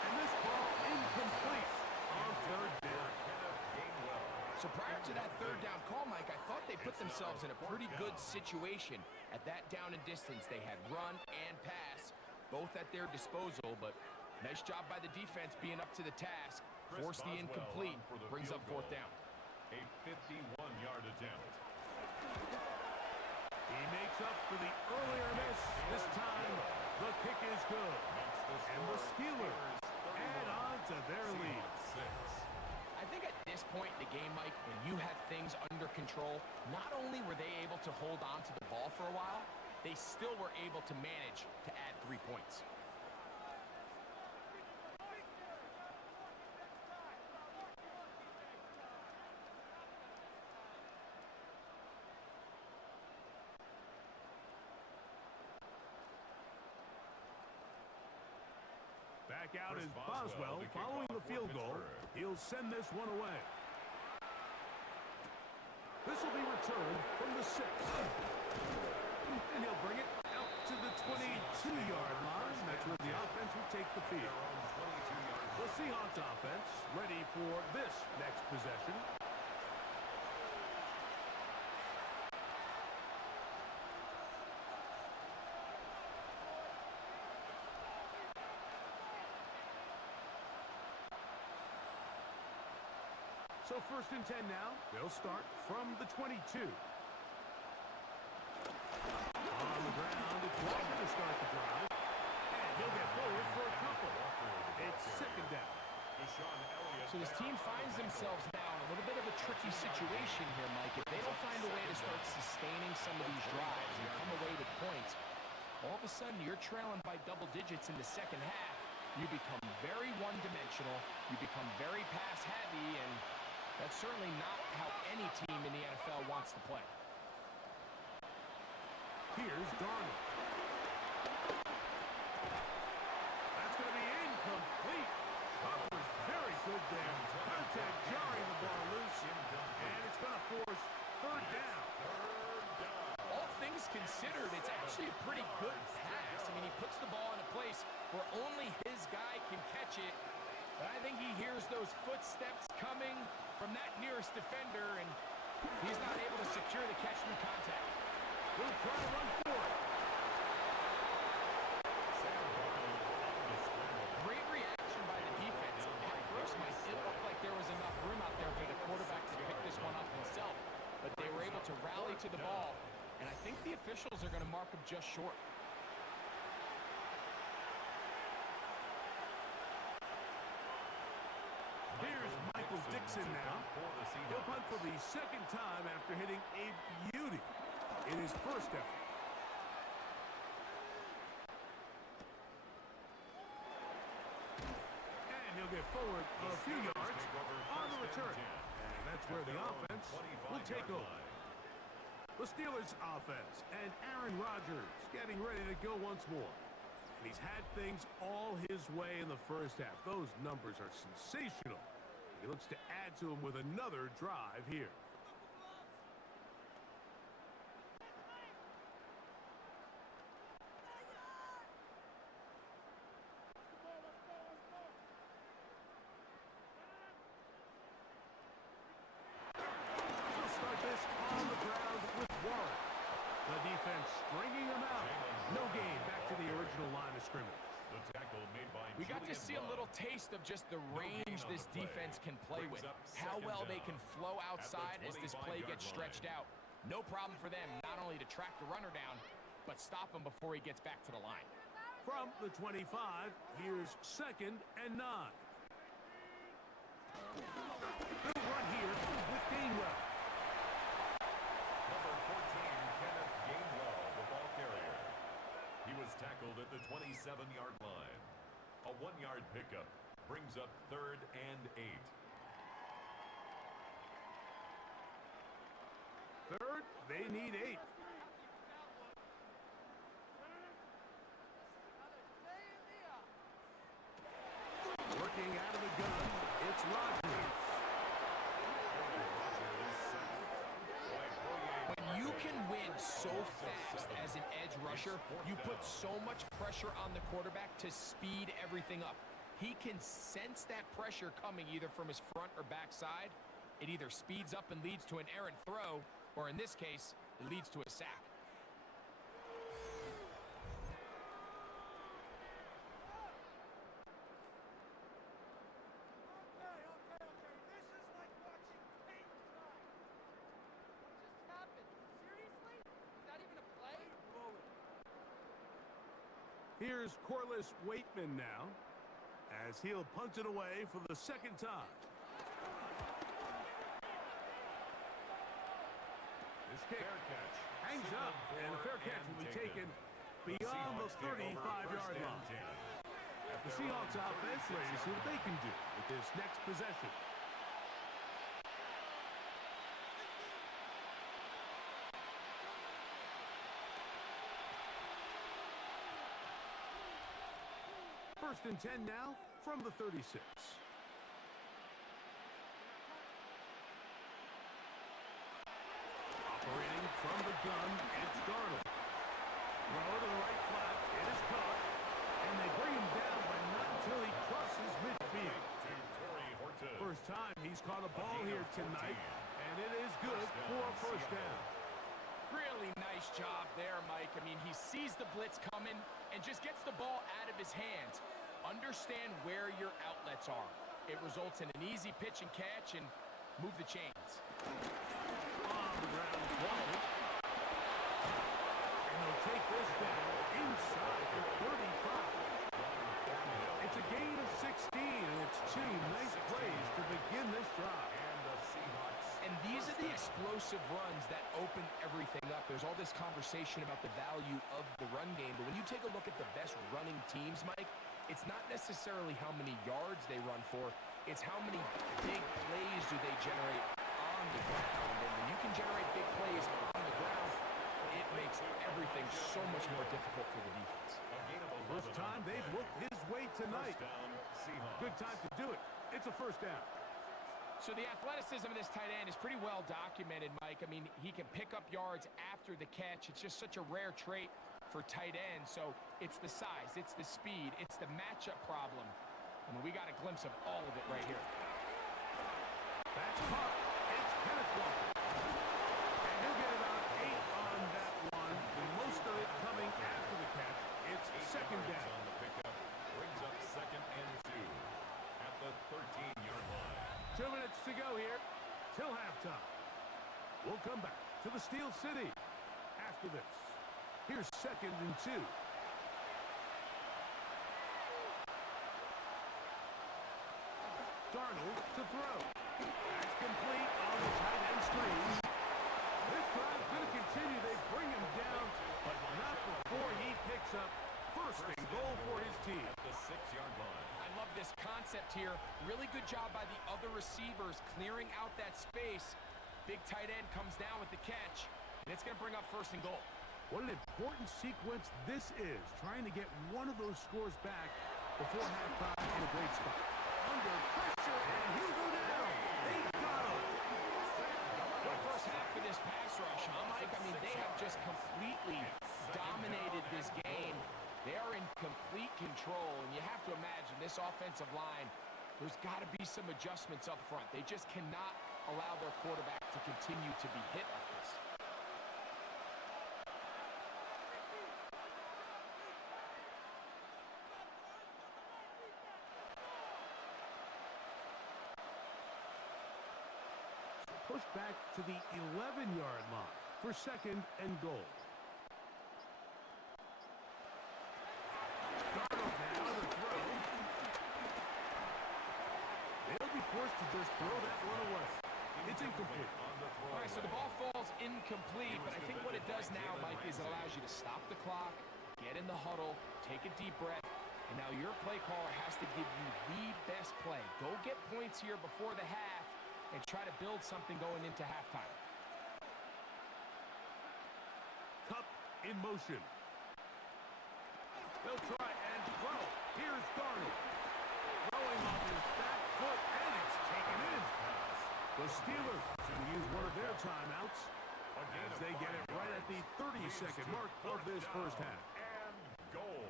And this ball incomplete on 3rd down. So prior to that 3rd down call, Mike, I thought they put themselves in a pretty good situation. At that down and distance, they had run and pass, both at their disposal, but nice job by the defense being up to the task. Force the incomplete, brings up 4th down. A 51-yard attempt. He makes up for the earlier miss. This time, the kick is good. And the Steelers add on to their lead. I think at this point in the game, Mike, when you had things under control, not only were they able to hold on to the ball for a while, they still were able to manage to add 3 points. Back out is Boswell following the field goal. He'll send this one away. This will be returned from the 6. And he'll bring it out to the 22-yard line. That's where the offense will take the field. The Seahawks offense ready for this next possession. So 1st and 10 now. They'll start from the 22. On the ground, it's Walker to start the drive. And he'll get forward for a couple. It's 2nd down. So this team finds themselves now in a little bit of a tricky situation here, Mike. If they don't find a way to start sustaining some of these drives and come away with points, all of a sudden you're trailing by double digits in the 2nd half. You become very one-dimensional. You become very pass-heavy, and that's certainly not how any team in the NFL wants to play. Here's Darnold. That's going to be incomplete. Butler's very good there. Contact jarring the ball loose. And it's going to force 3rd down. All things considered, it's actually a pretty good pass. I mean, he puts the ball in a place where only his guy can catch it. But I think he hears those footsteps coming from that nearest defender, and he's not able to secure the catch through contact. He'll try to run for it. Great reaction by the defense. At first, Mike, it looked like there was enough room out there for the quarterback to pick this one up himself, but they were able to rally to the ball, and I think the officials are going to mark him just short. Here's Michael Dixon now. He'll punt for the 2nd time after hitting a beauty in his 1st effort. And he'll get forward a few yards on the return. And that's where the offense will take over. The Steelers offense and Aaron Rodgers getting ready to go once more. And he's had things all his way in the first half. Those numbers are sensational. He looks to add to them with another drive here. We'll start this on the ground with Warren. The defense stringing him out. No gain. Back to the original line of scrimmage. The tackle made by We got to see a little taste of just the range this defense can play with. How well they can flow outside as this play gets stretched out. No problem for them not only to track the runner down, but stop him before he gets back to the line. From the 25, here's 2nd and 9. Good run here with Gainwell. Number 14, Kenneth Gainwell, the ball carrier. He was tackled at the 27-yard line. A 1-yard pickup brings up 3rd and 8. Third, they need 8. Working out of the gun, it's Rodgers. When you can win so fast as an edge rusher, you put so much pressure on the quarterback to speed everything up. He can sense that pressure coming either from his front or back side. It either speeds up and leads to an errant throw, or in this case, it leads to a sack. Here's Corliss Waitman now, as he'll punt it away for the 2nd time. This kick hangs up, and a fair catch will be taken beyond the 35-yard line. The Seahawks offense ready to see what they can do with this next possession. First and 10 now from the 36. Operating from the gun, it's Darnold. Throw to the right flat, it is caught, and they bring him down, but not until he crosses midfield. First time he's caught a ball here tonight, and it is good for a first down. Really nice job there, Mike. I mean, he sees the blitz coming and just gets the ball out of his hands. Understand where your outlets are. It results in an easy pitch and catch and move the chains. On the ground, 12. And they'll take this down inside the 35. It's a gain of 16, and it's 2 nice plays to begin this drive. And these are the explosive runs that open everything up. There's all this conversation about the value of the run game, but when you take a look at the best running teams, Mike, it's not necessarily how many yards they run for, it's how many big plays do they generate on the ground. And when you can generate big plays on the ground, it makes everything so much more difficult for the defense. First time they've looked his way tonight. Good time to do it. It's a first down. So the athleticism of this tight end is pretty well documented, Mike. I mean, he can pick up yards after the catch. It's just such a rare trait for tight ends. So it's the size, it's the speed, it's the matchup problem. I mean, we got a glimpse of all of it right here. That's caught. It's Kenneth Walker. And he'll get about 8 on that one. Most of it coming after the catch. It's 2nd down. On the pickup brings up 2nd and 2 at the 13-yard line. 2 minutes to go here till halftime. We'll come back to the Steel City after this. Here's 2nd and 2. Darnold to throw. That's complete on the tight end screen. This drive's going to continue. They bring him down, but not before he picks up first and goal for his team. At the 6-yard line. I love this concept here. Really good job by the other receivers clearing out that space. Big tight end comes down with the catch, and it's going to bring up first and goal. What an important sequence this is, trying to get one of those scores back before halftime in a great spot. Under pressure, and he'll go down. They got him. What a first half for this pass rush, huh, Mike? I mean, they have just completely dominated this game. They are in complete control, and you have to imagine this offensive line, there's got to be some adjustments up front. They just cannot allow their quarterback to continue to be hit like this. Push back to the 11-yard line for 2nd and goal. Darnold now to throw. They'll be forced to just throw that one away. It's incomplete. All right, so the ball falls incomplete, but I think what it does now, Mike, is it allows you to stop the clock, get in the huddle, take a deep breath, and now your play caller has to give you the best play. Go get points here before the half and try to build something going into halftime. Cup in motion. They'll try and throw. Here's Darnold. Throwing off his back foot, and it's taken in. The Steelers should use one of their timeouts as they get it right at the 30-second mark of this first half. And goal.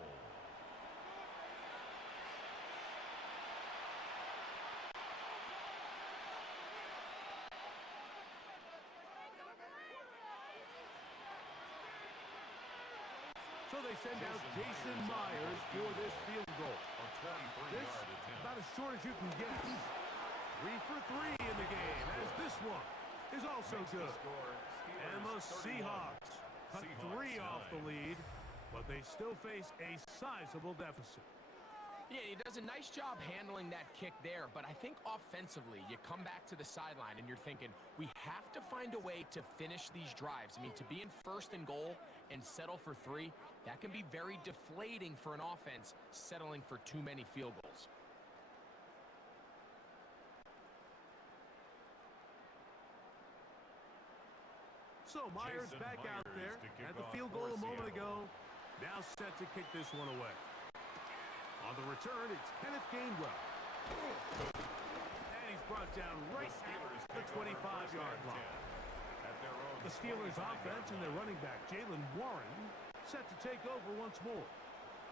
So they send out Jason Myers for this field goal. A 23-yard attempt. About as short as you can get. 3 for 3 in the game, as this one is also good. And the Seahawks cut 3 off the lead, but they still face a sizable deficit. Yeah, he does a nice job handling that kick there, but I think offensively, you come back to the sideline and you're thinking, we have to find a way to finish these drives. I mean, to be in 1st and goal and settle for 3, that can be very deflating for an offense settling for too many field goals. So Myers back out there at the field goal a moment ago. Now set to kick this one away. On the return, it's Kenneth Gainwell. And he's brought down right at the 25-yard line. The Steelers offense and their running back, Jaylen Warren, set to take over once more.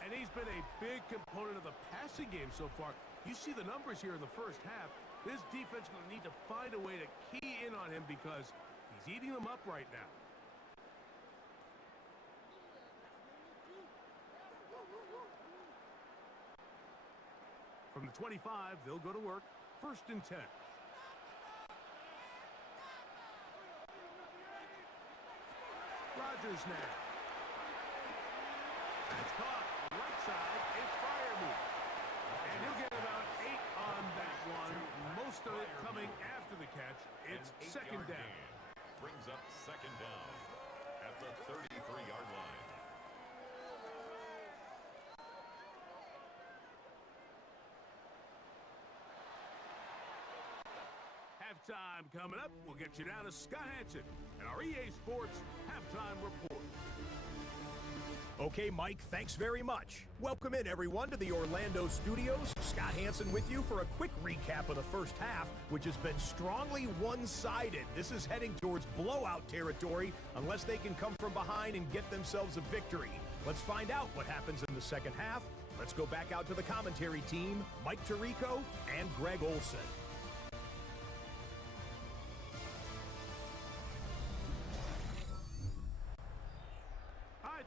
And he's been a big component of the passing game so far. You see the numbers here in the first half. This defense is going to need to find a way to key in on him because he's eating them up right now. From the 25, they'll go to work. 1st and 10. Rodgers now. That's caught. Right side. It's Firemove. And he'll get about 8 on that one. Most of it coming after the catch. It's 2nd down. Brings up 2nd down at the 33-yard line. Halftime coming up. We'll get you down to Scott Hanson and our EA Sports Halftime Report. Okay, Mike, thanks very much. Welcome in, everyone, to the Orlando studios. Scott Hanson with you for a quick recap of the first half, which has been strongly one-sided. This is heading towards blowout territory unless they can come from behind and get themselves a victory. Let's find out what happens in the second half. Let's go back out to the commentary team, Mike Tirico and Greg Olson.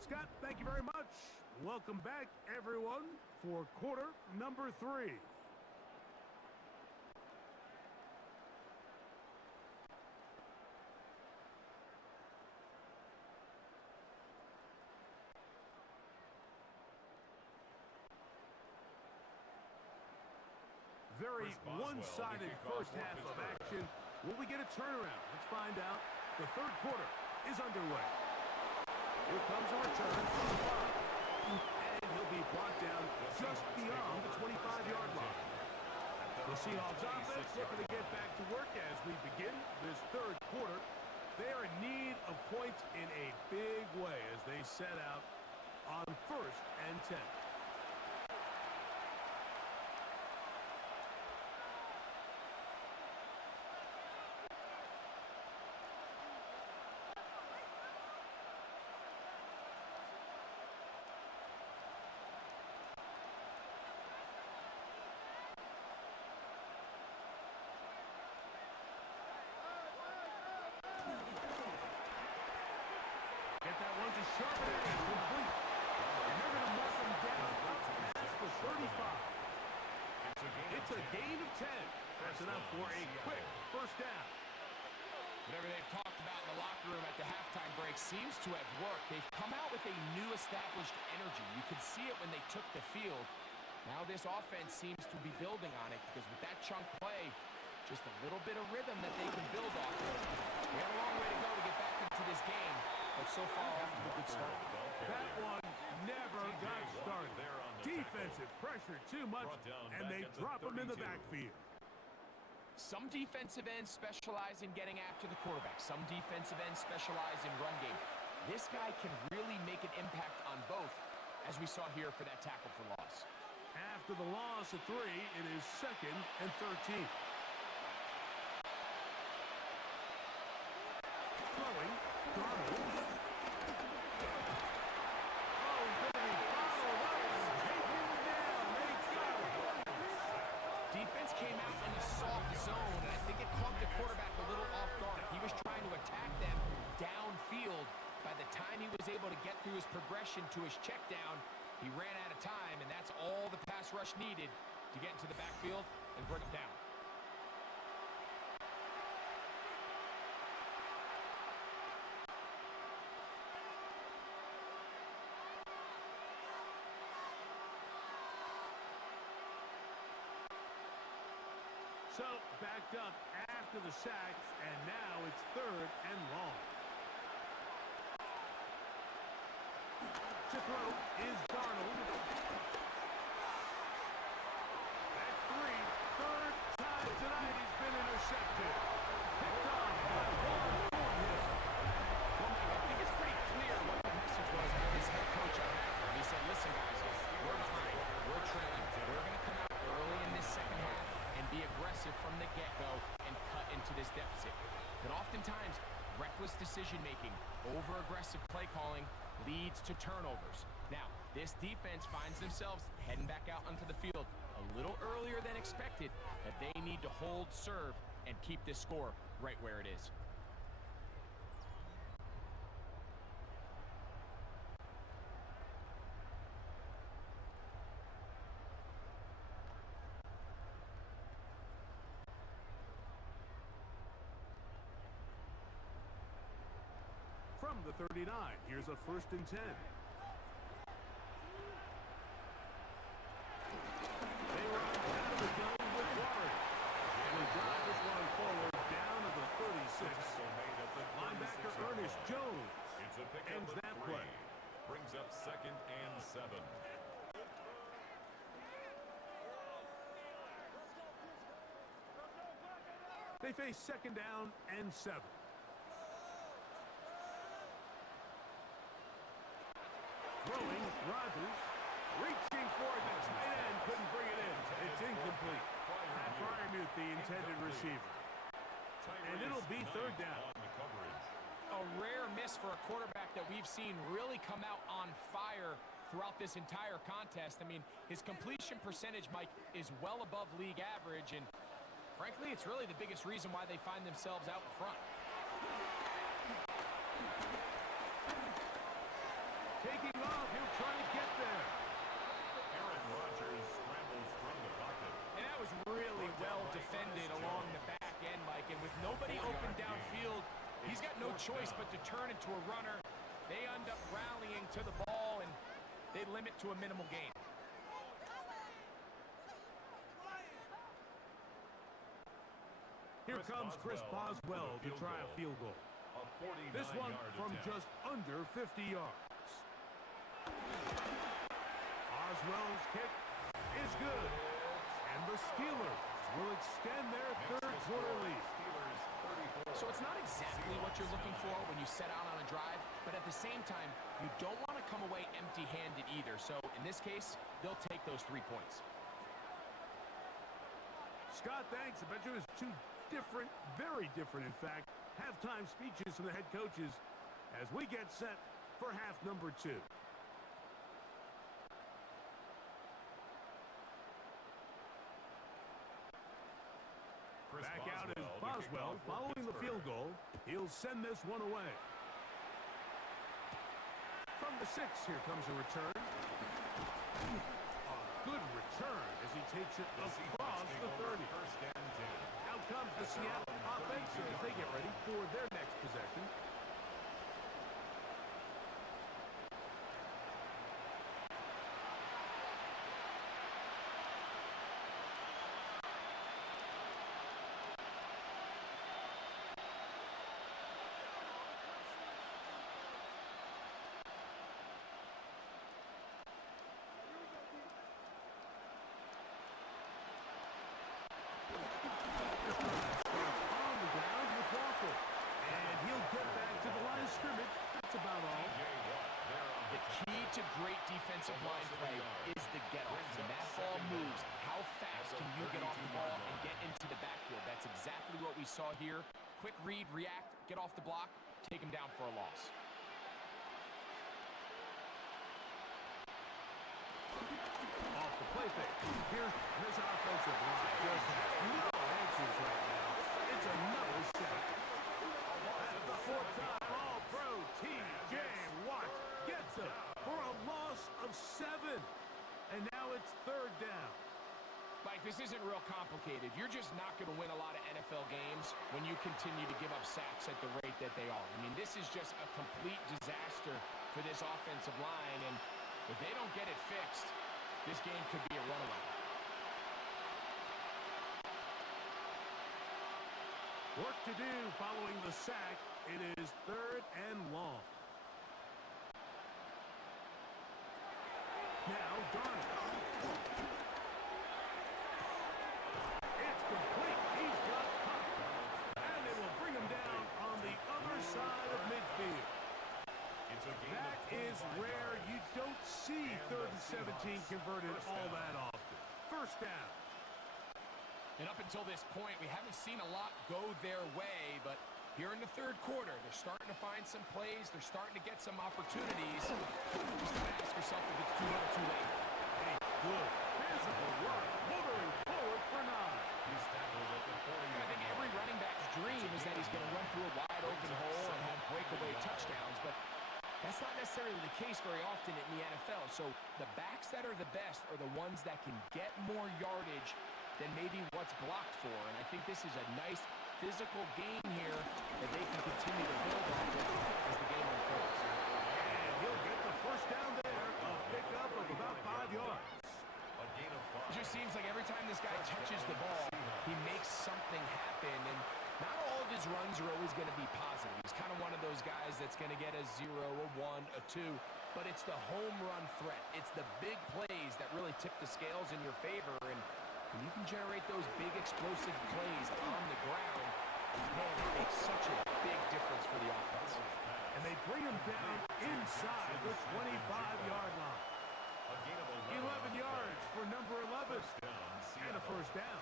Scott, thank you very much. Welcome back, everyone, for quarter number 3. Very one-sided first half of action. Will we get a turnaround? Let's find out. The 3rd quarter is underway. Here comes a return from the 5. And he'll be brought down just beyond the 25-yard line. The Seahawks offense looking to get back to work as we begin this 3rd quarter. They are in need of points in a big way as they set out on 1st and 10. Get that one to sharpen it and complete. And they're going to mark them down up past the 35. It's a gain of 10. That's enough for a quick first down. Whatever they've talked about in the locker room at the halftime break seems to have worked. They've come out with a new established energy. You could see it when they took the field. Now this offense seems to be building on it because with that chunk play, just a little bit of rhythm that they can build off of. We have a long way to go to get back into this game, but so far off to a good start. That one never got started. Defensive pressure too much, and they drop him in the backfield. Some defensive ends specialize in getting after the quarterback. Some defensive ends specialize in run game. This guy can really make an impact on both, as we saw here for that tackle for loss. After the loss of 3, it is 2nd and 13. Throwing, Darnold. Oh, Billy, followed up and taken down. They got him. Defense came out in a soft zone, and I think it caught the quarterback a little off guard. He was trying to attack them downfield. By the time he was able to get through his progression to his check down, he ran out of time, and that's all the pass rush needed to get into the backfield and bring him down. So, backed up after the sack, and now it's 3rd and long. To throw is Darnold. That's 3. 3rd time tonight he's been intercepted. Picked off by Warren Thornhill. Well, Mike, I think it's pretty clear what the message was by his head coach at halftime. He said, listen, guys, we're behind. We're trailing. We're going to come out early in this second half and be aggressive from the get-go and cut into this deficit. But oftentimes, reckless decision-making, over-aggressive play calling leads to turnovers. Now, this defense finds themselves heading back out onto the field a little earlier than expected, but they need to hold serve and keep this score right where it is. From the 39, here's a 1st and 10. They run out of the gun with Warren. And they drive this one forward down to the 36. Linebacker Ernest Jones ends that play. Brings up 2nd and 7. They face 2nd down and 7. Throwing, Rodgers, reaching for it, the tight end couldn't bring it in. It's incomplete. Pat Fryermuth, the intended receiver. And it'll be 3rd down. A rare miss for a quarterback that we've seen really come out on fire throughout this entire contest. I mean, his completion percentage, Mike, is well above league average, and frankly, it's really the biggest reason why they find themselves out in front. Taking off, he'll try to get there. Aaron Rodgers scrambles from the pocket. And that was really well defended along the back end, Mike. And with nobody open downfield, he's got no choice but to turn into a runner. They end up rallying to the ball, and they limit to a minimal gain. Here comes Chris Boswell to try a field goal. This one from just under 50 yards. Boswell's kick is good. And the Steelers will extend their 3rd quarter lead. So it's not exactly exactly what you're looking for when you set out on a drive, but at the same time, you don't want to come away empty-handed either. So in this case, they'll take those 3 points. Scott, thanks. I bet you it was two different, very different, in fact, halftime speeches from the head coaches as we get set for half number 2. Back out is Boswell following the field goal. He'll send this one away. From the 6, here comes a return. A good return as he takes it across the 30. Out comes the Seattle offense as they get ready for their next possession. To great defensive line play is the get-off. When that ball moves, how fast can you get off the ball and get into the backfield? That's exactly what we saw here. Quick read, react, get off the block, take him down for a loss. Off the play fake. Here's this offensive line. Just has no answers right now. It's another sack. That's the 4th time All-Pro T.J. Watt gets it for a loss of 7. And now it's 3rd down. Mike, this isn't real complicated. You're just not going to win a lot of NFL games when you continue to give up sacks at the rate that they are. I mean, this is just a complete disaster for this offensive line, and if they don't get it fixed, this game could be a runaway. Work to do following the sack. It is 3rd and long. Now, Darnold. It's complete. He's got caught. And it will bring him down on the other side of midfield. That is rare. You don't see 3rd and 17 converted all that often. 1st down. And up until this point, we haven't seen a lot go their way, but here in the 3rd quarter, they're starting to find some plays. They're starting to get some opportunities. Just gotta ask yourself if it's too little, too late. Hey, good physical work, motoring forward for 9. He's tackled at the 40. I think every running back's dream is that he's going to run through a wide open hole and have breakaway touchdowns, but that's not necessarily the case very often in the NFL. So the backs that are the best are the ones that can get more yardage than maybe what's blocked for. And I think this is a nice physical game here that they can continue to build off of as the game unfolds. And he'll get the 1st down there, a pickup of about 5 yards. A gain of 5. It just seems like every time this guy touches the ball, he makes something happen. And not all of his runs are always going to be positive. He's kind of one of those guys that's going to get a 0, a 1, a 2. But it's the home run threat. It's the big plays that really tip the scales in your favor. And when you can generate those big explosive plays on the ground, man, it makes such a big difference for the offense. And they bring him down inside the 25-yard line. A gain of 11 yards for number 11. And a 1st down.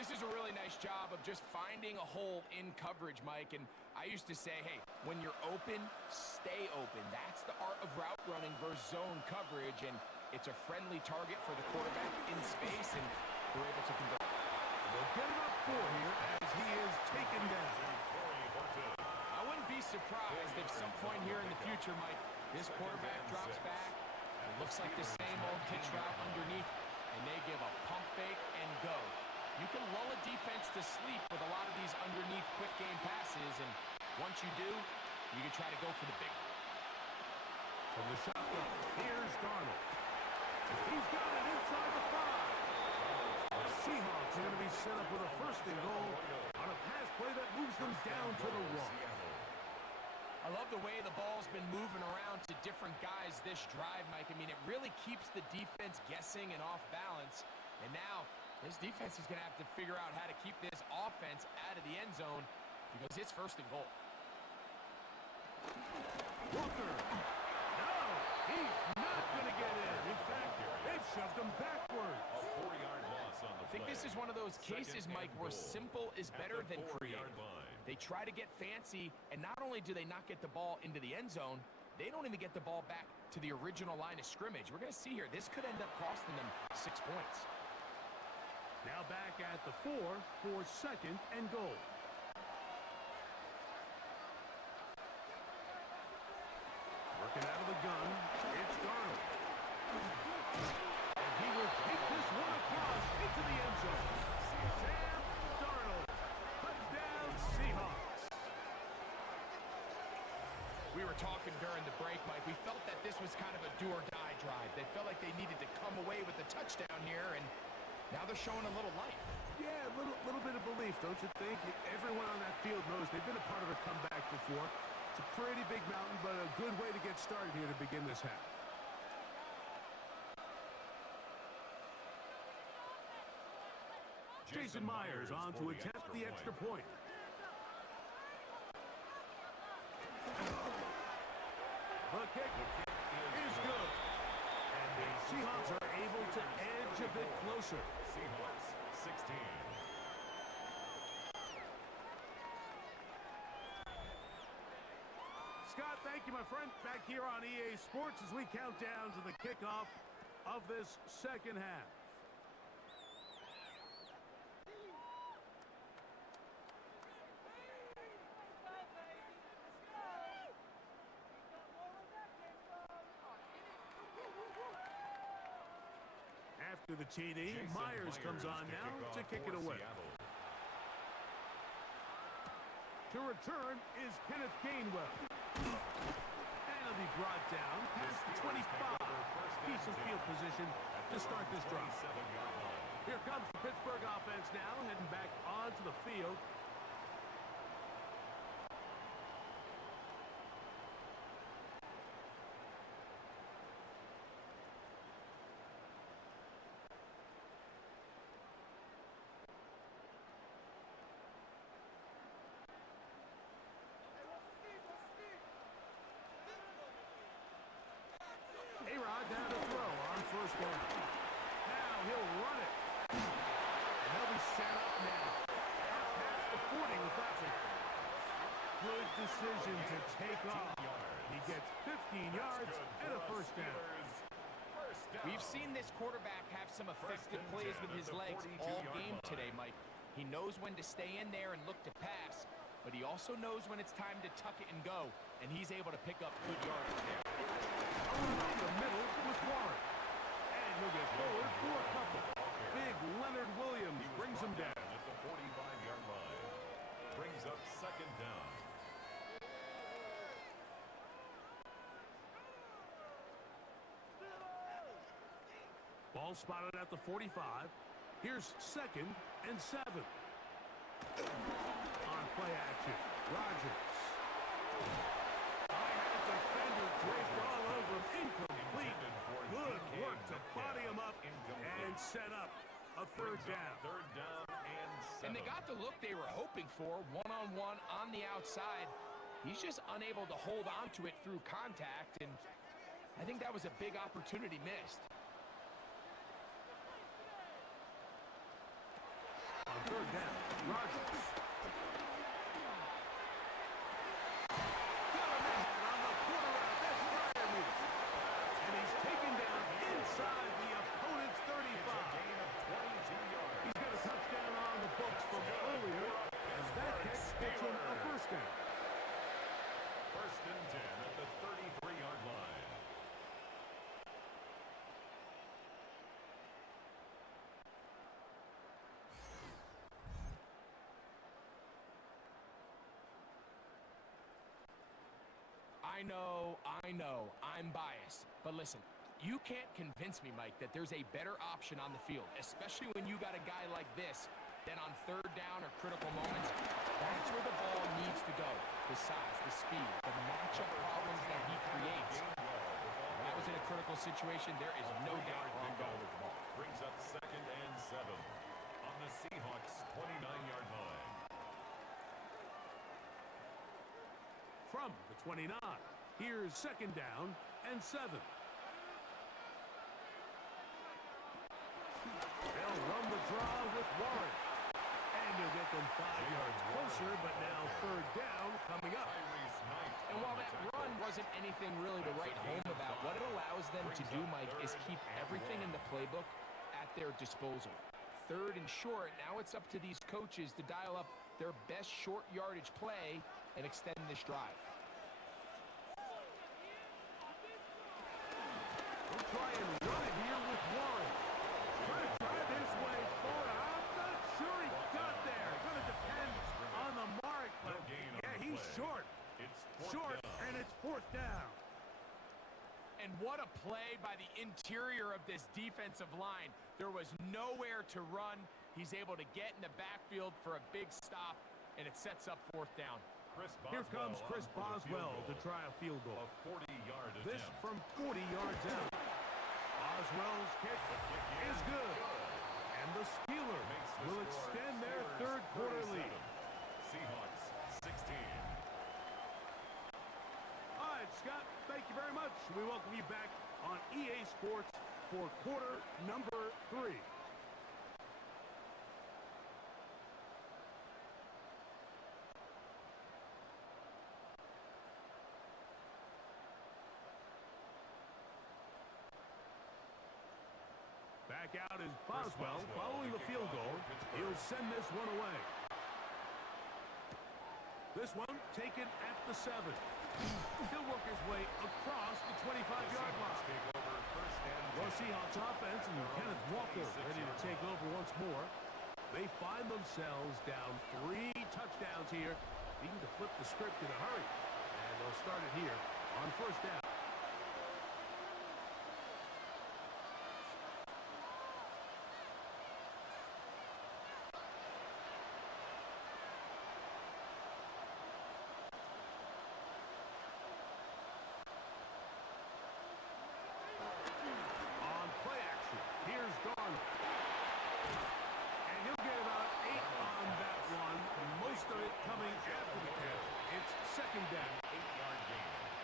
This is a really nice job of just finding a hole in coverage, Mike. And I used to say, hey, when you're open, stay open. That's the art of route running versus zone coverage. And it's a friendly target for the quarterback in space, and they're able to convert. They'll get him up 4 here as he is taken down. I wouldn't be surprised if some point here in the future, Mike, this quarterback drops back. It looks like the same old hitch route underneath, and they give a pump fake and go. You can lull a defense to sleep with a lot of these underneath quick game passes, and once you do, you can try to go for the big one. From the shotgun, here's Darnold. He's got it inside the 5. The Seahawks are going to be set up with a 1st and goal on a pass play that moves them down to the wrong. I love the way the ball's been moving around to different guys this drive, Mike. I mean, it really keeps the defense guessing and off balance. And now, this defense is going to have to figure out how to keep this offense out of the end zone. because it's first and goal. Walker. No, he's not going to get in. In fact, they've shoved him backwards. A 4-yard loss on the I think this is one of those cases, Mike, where simple is better than creative. They try to get fancy, and not only do they not get the ball into the end zone, they don't even get the ball back to the original line of scrimmage. We're going to see here, this could end up costing them 6 points. Now back at the 4 for second and goal. Working out of the gun, it's Darnold. And he will take this one across into the end zone. Sam Darnold, touchdown Seahawks. We were talking during the break, Mike. We felt that this was kind of a do-or-die drive. They felt like they needed to come away with the touchdown here, and now they're showing a little life. Yeah, a little bit of belief, don't you think? Everyone on that field knows they've been a part of a comeback before. It's a pretty big mountain, but a good way to get started here to begin this half. Jason Myers on to attempt the extra point. The kick is good. And the Seahawks are able to edge a bit closer. Seahawks 16. Scott, thank you, my friend. Back here on EA Sports as we count down to the kickoff of this second half. After the TD, Myers comes on now to kick it away. To return is Kenneth Gainwell. And he'll be brought down past the 25. Decent field position to start this drive. Here comes the Pittsburgh offense now, heading back onto the field. A-Rod down to throw on first down. Now he'll run it. And they'll be set up now. Out past the 40 with that one. Good decision to take off. He gets 15 yards and a first down. We've seen this quarterback have some effective plays with his legs all game today, Mike. He knows when to stay in there and look to pass, but he also knows when it's time to tuck it and go, and he's able to pick up good yardage there. Over the middle with Warren. And he'll get forward for a couple. Big Leonard Williams brings him down. At the 45-yard line. Brings up second down. Ball spotted at the 45. Here's second and 7. On play action, Rodgers. Defender draped all over him. Incomplete. Good work to body him up and set up a third down. Third down and 7. And they got the look they were hoping for, one-on-one on the outside. He's just unable to hold on to it through contact, and I think that was a big opportunity missed. On third down, Rodgers. Got a man on the quarter route. That's Ryan Reed. And he's taken down inside the opponent's 35. He's got a touchdown on the books from earlier as that catch gets him a first down. First and 10 at the 33-yard line. I know, I'm biased. But listen, you can't convince me, Mike, that there's a better option on the field, especially when you got a guy like this, than on third down or critical moments. That's where the ball needs to go. The size, the speed, the matchup problems that he creates. When I was in a critical situation, there is no doubt where I'm going with the ball. Brings up second and 7 on the Seahawks' 29-yard line. from the 29. Here's second down and 7. They'll run the draw with Warren. And he'll get them 5 yards closer, but now third down coming up. And while that run wasn't anything really to write home about, what it allows them to do, Mike, is keep everything in the playbook at their disposal. Third and short, now it's up to these coaches to dial up their best short yardage play and extend this drive. We'll try and run it here with Warren. Trying to drive his way forward. I'm not sure he got there. Going to depend on the mark, but yeah, he's short. Short, and it's fourth down. And what a play by the interior of this defensive line. There was nowhere to run. He's able to get in the backfield for a big stop, and it sets up fourth down. Here comes Chris Boswell to try a field goal. A 40-yard attempt. This from 40 yards out. Boswell's kick is good. And the Steelers will extend their third quarter lead. Seahawks 16. All right, Scott, thank you very much. We welcome you back on EA Sports for quarter number 3. Back out is Boswell following the field goal. He'll send this one away. This one taken at the 7. He'll work his way across the 25-yard line. Well, Seahawks offense and Kenneth Walker ready to take over once more. They find themselves down 3 touchdowns here, needing to flip the script in a hurry. And they'll start it here on first down.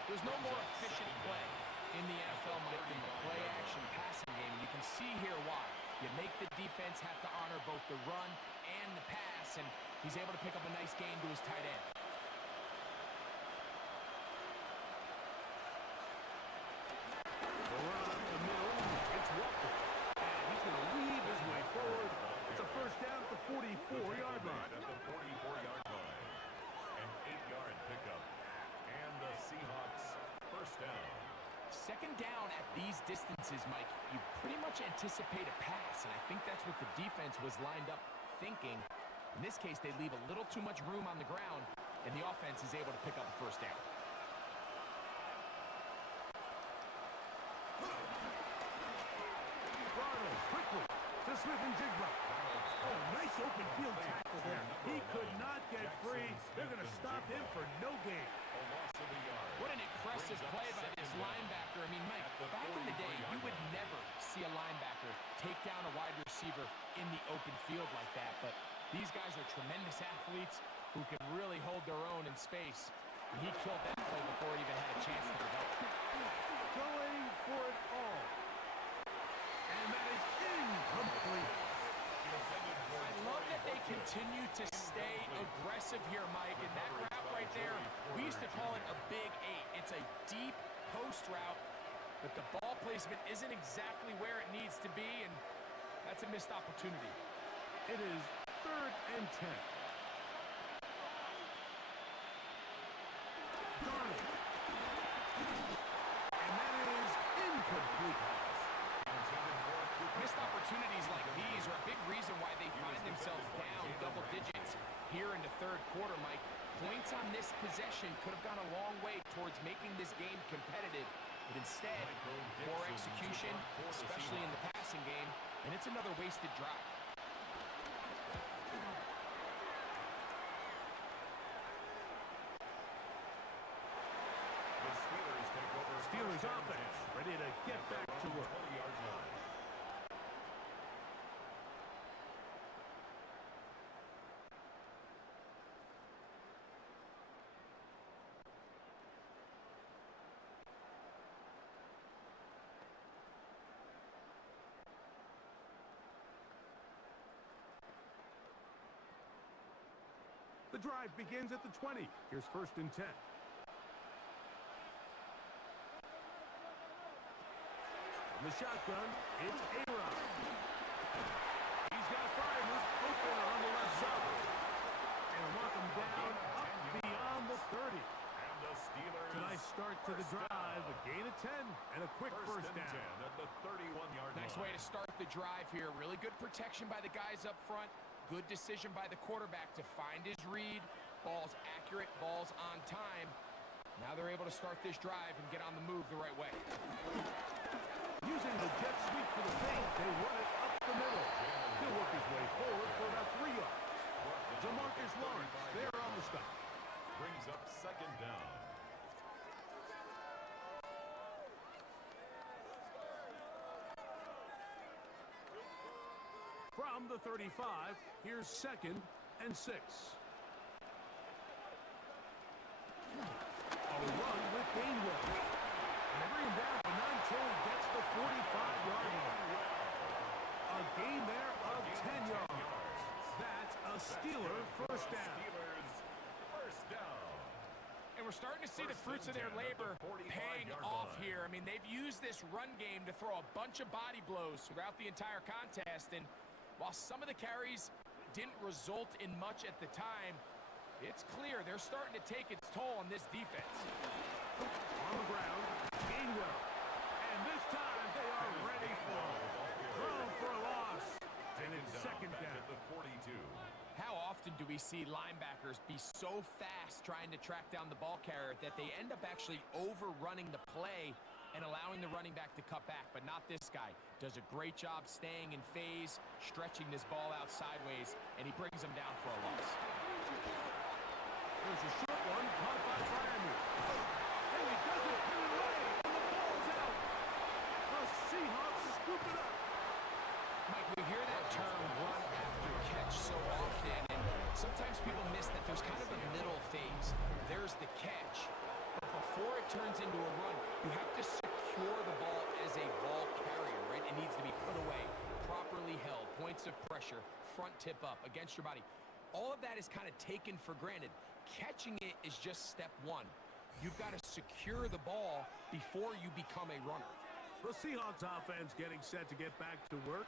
There's no more efficient play in the NFL, Mike, than the play-action passing game. And you can see here why. You make the defense have to honor both the run and the pass, and he's able to pick up a nice gain to his tight end. The run up the middle, it's Walker. And he's going to weave his way forward. It's a first down at the 44-yard line. At the 44-yard line. An 8-yard pickup. And the Seahawks first down. Second down at these distances, Mike, you pretty much anticipate a pass, and I think that's what the defense was lined up thinking. In this case, they leave a little too much room on the ground, and the offense is able to pick up a first down. Ronald quickly to Smith-Njigba. Oh, nice open field tackle there. He could not get free. They're going to stop him for no gain. A loss of a yard. What an impressive play by this linebacker. I mean, Mike, back in the day, you would never see a linebacker take down a wide receiver in the open field like that. But these guys are tremendous athletes who can really hold their own in space. And he killed that play before it even had a chance to develop. Going for it all. And that is incomplete. I love that they continue to stay aggressive here, Mike, and that route right there, we used to call it a big 8. It's a deep post route, but the ball placement isn't exactly where it needs to be, and that's a missed opportunity. It is third and 10. Darnold. And that is incomplete. Missed opportunities like these are a big reason why they find themselves down double digits here in the third quarter, Mike. Points on this possession could have gone a long way towards making this game competitive, but instead, poor execution, especially in the passing game, and it's another wasted drive. Steelers offense ready to get back to work. 20-yard line. The drive begins at the 20. Here's 1st and 10. From the shotgun, it's A-Rod. He's got fighters open on the left side. And walk him down up beyond the 30. And the Steelers. It's a nice start to the drive. A gain of 10 and a quick first and down. 10 at the 31-yard line. Nice way to start the drive here. Really good protection by the guys up front. Good decision by the quarterback to find his read. Ball's accurate, ball's on time. Now they're able to start this drive and get on the move the right way. Using the jet sweep for the feint, they run it up the middle. He'll work his way forward for about 3 yards. Jamarcus Lawrence there on the stop. Brings up 2nd down. From the 35, here's 2nd and 6. A run with Gainwell. And they bring him down, but not until he gets the 45-yard line. A gain there of 10 yards. That's a Steeler first down. Steelers first down. And we're starting to see the fruits of their labor paying off here. I mean, they've used this run game to throw a bunch of body blows throughout the entire contest. And while some of the carries didn't result in much at the time, it's clear they're starting to take its toll on this defense. On the ground, Gainwell. And this time they are ready for him. Thrown for a loss. And it's 2nd down. At the 42. How often do we see linebackers be so fast trying to track down the ball carrier that they end up actually overrunning the play and allowing the running back to cut back? But not this guy. Does a great job staying in phase, stretching this ball out sideways, and he brings him down for a loss. There's a short one caught by Freiermuth. And he doesn't put it away, and the ball's out. The Seahawks scoop it up. Mike, we hear that term run after catch so often, and sometimes people miss that there's kind of a middle phase. There's the catch, but before it turns into a run, you have to secure the ball as a ball carrier, right? It needs to be put away, properly held, points of pressure, front tip up against your body. All of that is kind of taken for granted. Catching it is just step one. You've got to secure the ball before you become a runner. The Seahawks offense getting set to get back to work.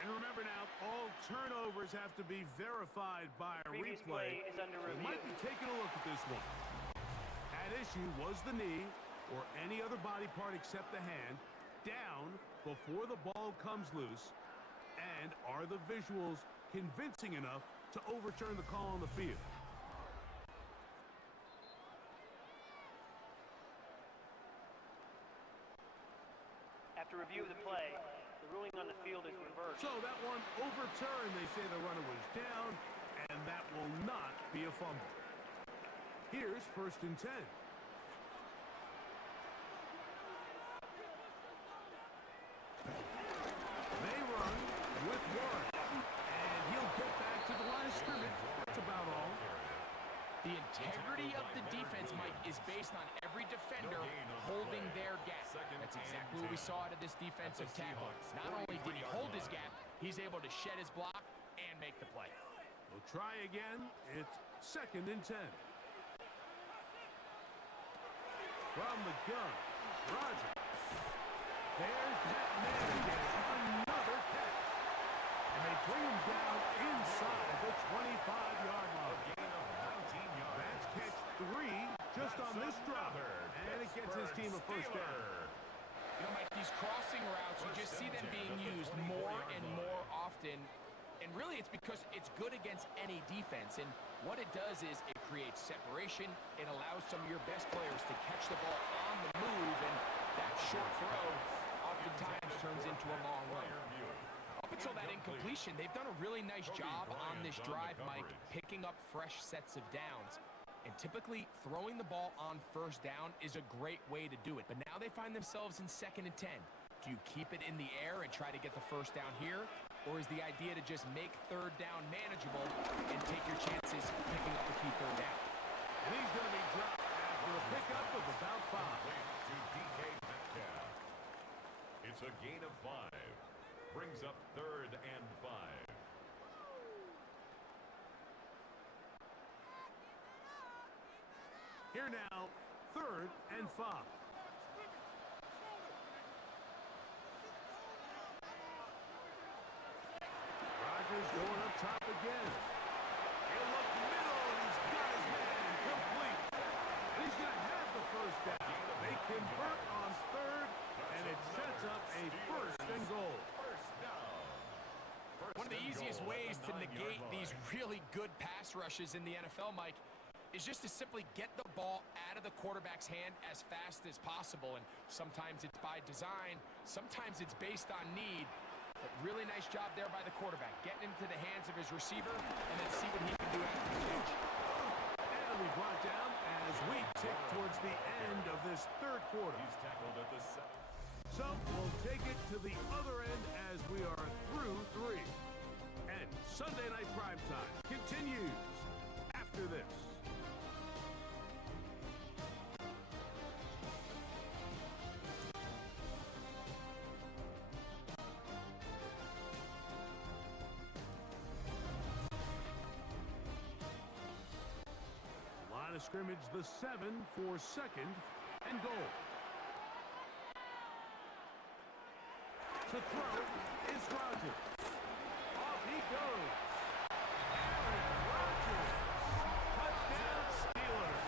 And remember now, all turnovers have to be verified by a Previous replay. play is under We review. might be taking a look at this one. At issue was the knee or any other body part except the hand down before the ball comes loose. And are the visuals convincing enough to overturn the call on the field? After review of the play, the ruling on the field is reversed. So that one overturned. They say the runner was down, and that will not be a fumble. Here's 1st and 10. They run with Warren, and he'll get back to the line of scrimmage. That's about all. The integrity of the defense, Mike, is based on every defender holding their gap. That's exactly what we saw out of this defensive tackle. Not only did he hold his gap, he's able to shed his block and make the play. We'll try again. It's 2nd and 10. From the gun, Rodgers. There's that man again. Another catch. And they bring him down inside the 25-yard line. That's catch 3 just on this drive. And it gets his team a first down. You know, Mike, these crossing routes, you just see them being used more and more often. And really, it's because it's good against any defense. And what it does is it creates separation. It allows some of your best players to catch the ball on the move. And that short throw oftentimes turns into a long run. Up until that incompletion, they've done a really nice job on this drive, Mike, picking up fresh sets of downs. And typically, throwing the ball on first down is a great way to do it. But now they find themselves in 2nd and 10. Do you keep it in the air and try to get the first down here? Or is the idea to just make 3rd down manageable and take your chances picking up a key 3rd down? And brings up 3rd and 5. Here now, 3rd and 5. Rodgers going up top again. He'll look middle, and he's got his man complete. And he's going to have the first down. They convert on 3rd, and it sets up a 1st and goal. One of the easiest ways to negate these really good pass rushes in the NFL, Mike, is just to simply get the ball out of the quarterback's hand as fast as possible. And sometimes it's by design, sometimes it's based on need. But really nice job there by the quarterback, getting into the hands of his receiver, and then see what he can do after the catch. And he'll be brought down as we tick towards the end of this 3rd quarter. He's tackled at the 7th. So we'll take it to the other end as we are through 3. And Sunday Night Primetime continues after this. Line of scrimmage, the 7 for 2nd and goal. To throw is Rodgers. Off he goes. Aaron Rodgers. Touchdown Steelers.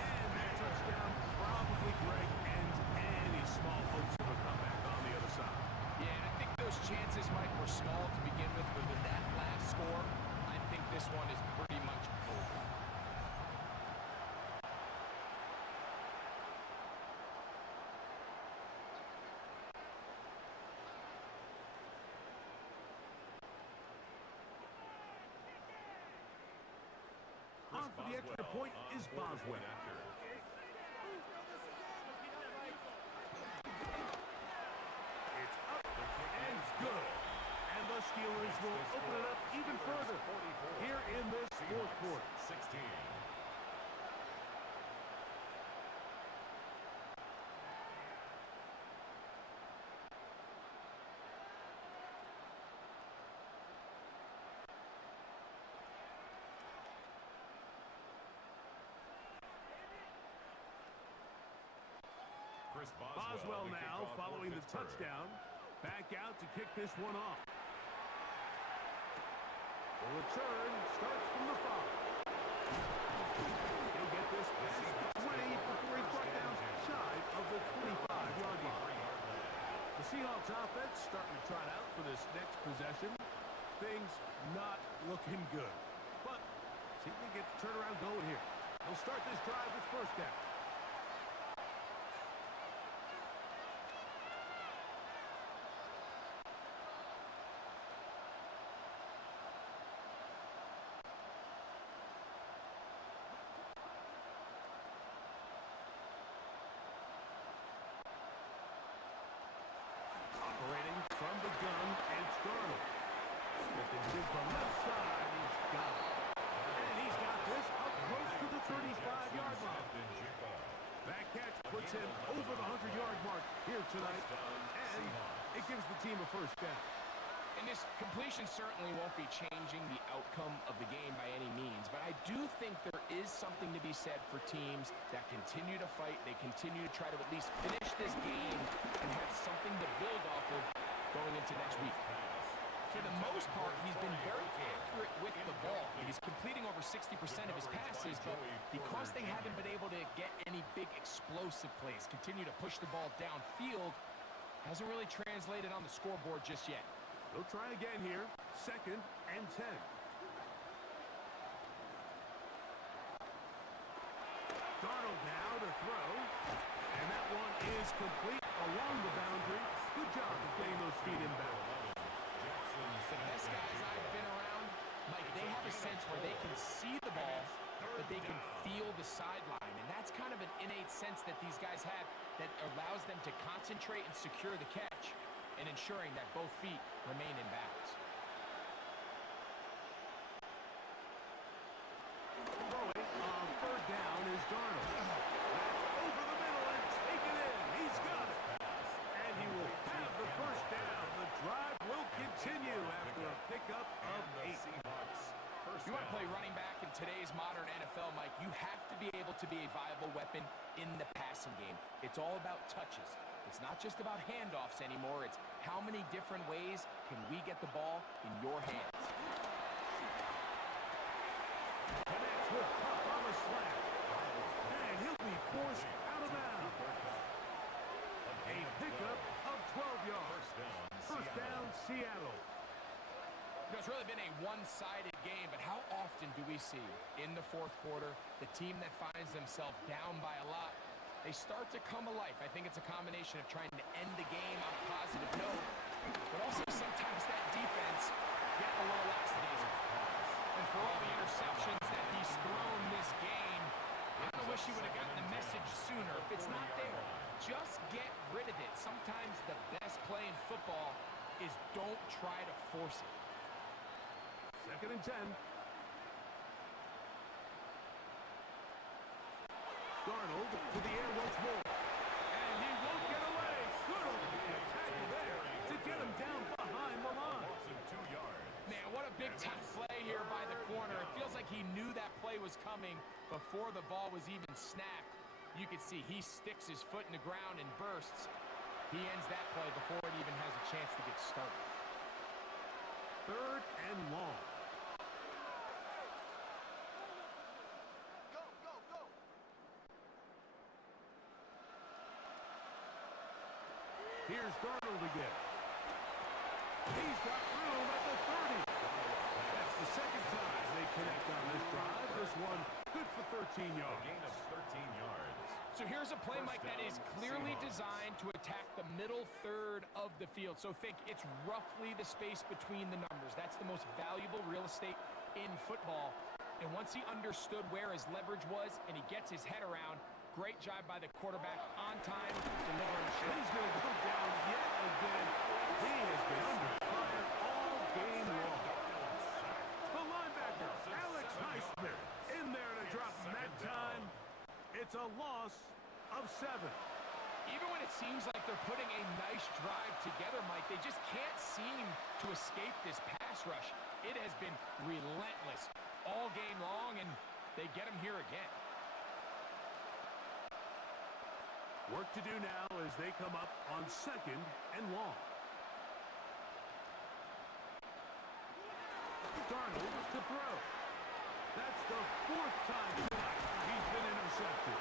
And that touchdown probably, Greg, ends any small hopes of a comeback on the other side. Yeah, and I think those chances, Mike, were small to begin with, but with that last score, I think this one is pretty much over. On for the extra point is Boswell. It's up and good. And the Steelers will open it up even further here in this 4th quarter. 16. Boswell now following the touchdown. Back out to kick this one off. The return starts from the 5. He'll get this past the 20 before he's brought down shy of the 25-yard line. The Seahawks offense starting to trot out for this next possession. Things not looking good. But see if they get the turnaround going here. They'll start this drive with 1st down. Operating from the gun, it's Darnold. Smith and Jig from left side, he's got it. And he's got this up close to the 35-yard line. That catch puts him over the 100-yard mark here tonight, and it gives the team a 1st down. And this completion certainly won't be changing the outcome of the game by any means, but I do think there is something to be said for teams that continue to fight. They continue to try to at least finish this game and have something to build off of going into next week. For the most part, he's been very accurate with the ball. He's completing over 60% of his passes, but because they haven't been able to get any big explosive plays, continue to push the ball downfield, hasn't really translated on the scoreboard just yet. They'll try again here. 2nd and 10. Darnold now to throw. And that one is complete along the boundary. Good job of getting those feet in bounds. The best guys I've been around, Mike, they have a sense where they can see the ball, but they can feel the sideline. And that's kind of an innate sense that these guys have that allows them to concentrate and secure the catch and ensuring that both feet remain in bounds. Throwing on 3rd down is Darnold. That's over the middle and taken in. He's got it. And he will to play running back in today's modern NFL, Mike, you have to be able to be a viable weapon in the passing game. It's all about touches. It's not just about handoffs anymore. It's how many different ways can we get the ball in your hands. Connects with Pup on the slant. And he'll be forced out of bounds. A pickup of 12 yards. First down, Seattle. You know, it's really been a one-sided game, but how often do we see in the fourth quarter the team that finds themselves down by a lot, they start to come alive? I think it's a combination of trying to end the game on a positive note, but also sometimes that defense getting a little lackadaisical. And for all the interceptions that he's thrown this game, I wish he would have gotten the message sooner. If it's not there, just get rid of it. Sometimes the best play in football is don't try to force it. 2nd and 10. Darnold to the air once more. And he won't get away. Good opening tackle there to get him down behind the line. Man, what a big-time play here by the corner. It feels like he knew that play was coming before the ball was even snapped. You can see he sticks his foot in the ground and bursts. He ends that play before it even has a chance to get started. 3rd and long. Here's Darnold again. He's got room at the 30. That's the 2nd time they connect on this drive. This one good for 13 yards. A gain of 13 yards. So here's a play, Mike, that is clearly designed to attack the middle third of the field. So think it's roughly the space between the numbers. That's the most valuable real estate in football. And once he understood where his leverage was and he gets his head around, great job by the quarterback on time, delivering a shot. He's going to go down yet again. He has been under fire all game long. The linebacker, Alex Highsmith, in there to drop him that time. It's a loss of 7. Even when it seems like they're putting a nice drive together, Mike, they just can't seem to escape this pass rush. It has been relentless all game long, and they get him here again. Work to do now as they come up on 2nd and long. Darnold to throw. That's the 4th time tonight he's been intercepted.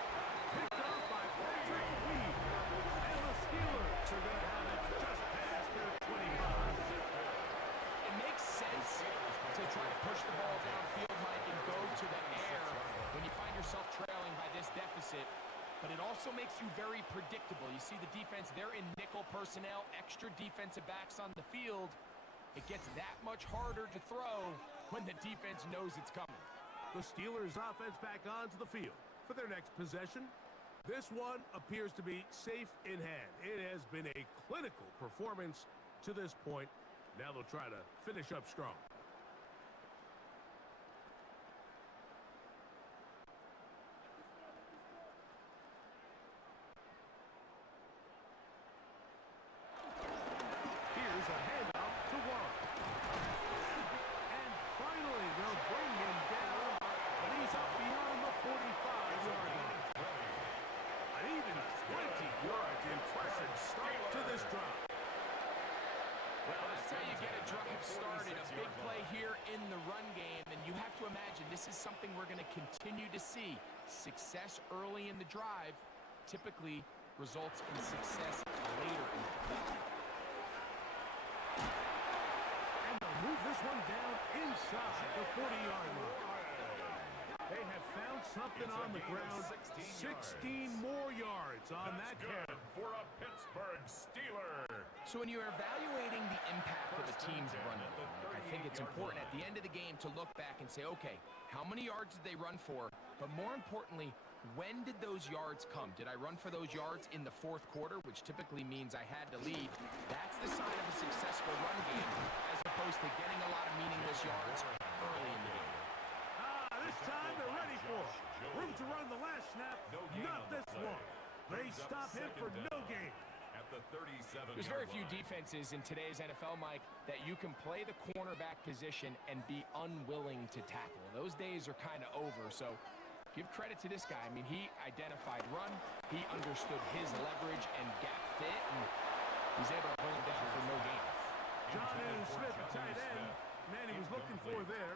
Picked off by Patrick Reed. And the Steelers are going to have it just past their 25. It makes sense to try to push the ball downfield, Mike, and go to the air when you find yourself trailing by this deficit. But it also makes you very predictable. You see the defense, they're in nickel personnel, extra defensive backs on the field. It gets that much harder to throw when the defense knows it's coming. The Steelers offense back onto the field for their next possession. This one appears to be safe in hand. It has been a clinical performance to this point. Now they'll try to finish up strong. Here's a handoff to Warren. And finally, they'll bring him down, but he's up beyond the 45-yard line. An even 20 yards. Impressive start to this drive. Well, that's how you get a drive started. A big play here in the run game, and you have to imagine this is something we're going to continue to see. Success early in the drive typically results in success later in the play. And they'll move this one down inside the 40-yard line. They have found something on the ground. 16 more yards on that carry. For a Pittsburgh Steeler. So when you're evaluating the impact of a team's run game, I think it's important at the end of the game to look back and say, okay, how many yards did they run for? But more importantly, when did those yards come? Did I run for those yards in the fourth quarter, which typically means I had to lead? That's the sign of a successful run game, as opposed to getting a lot of meaningless yards early in the game. This time they're ready for it. Room to run the last snap, not this one. They stop him for no gain. the 37-yard There's very few line. defenses in today's NFL, Mike, that you can play the cornerback position and be unwilling to tackle. Those days are kind of over, so give credit to this guy. I mean, he identified run, he understood his leverage and gap fit, and he's able to bring him down for no gain. John Smith, the tight end. Man, he was looking for there.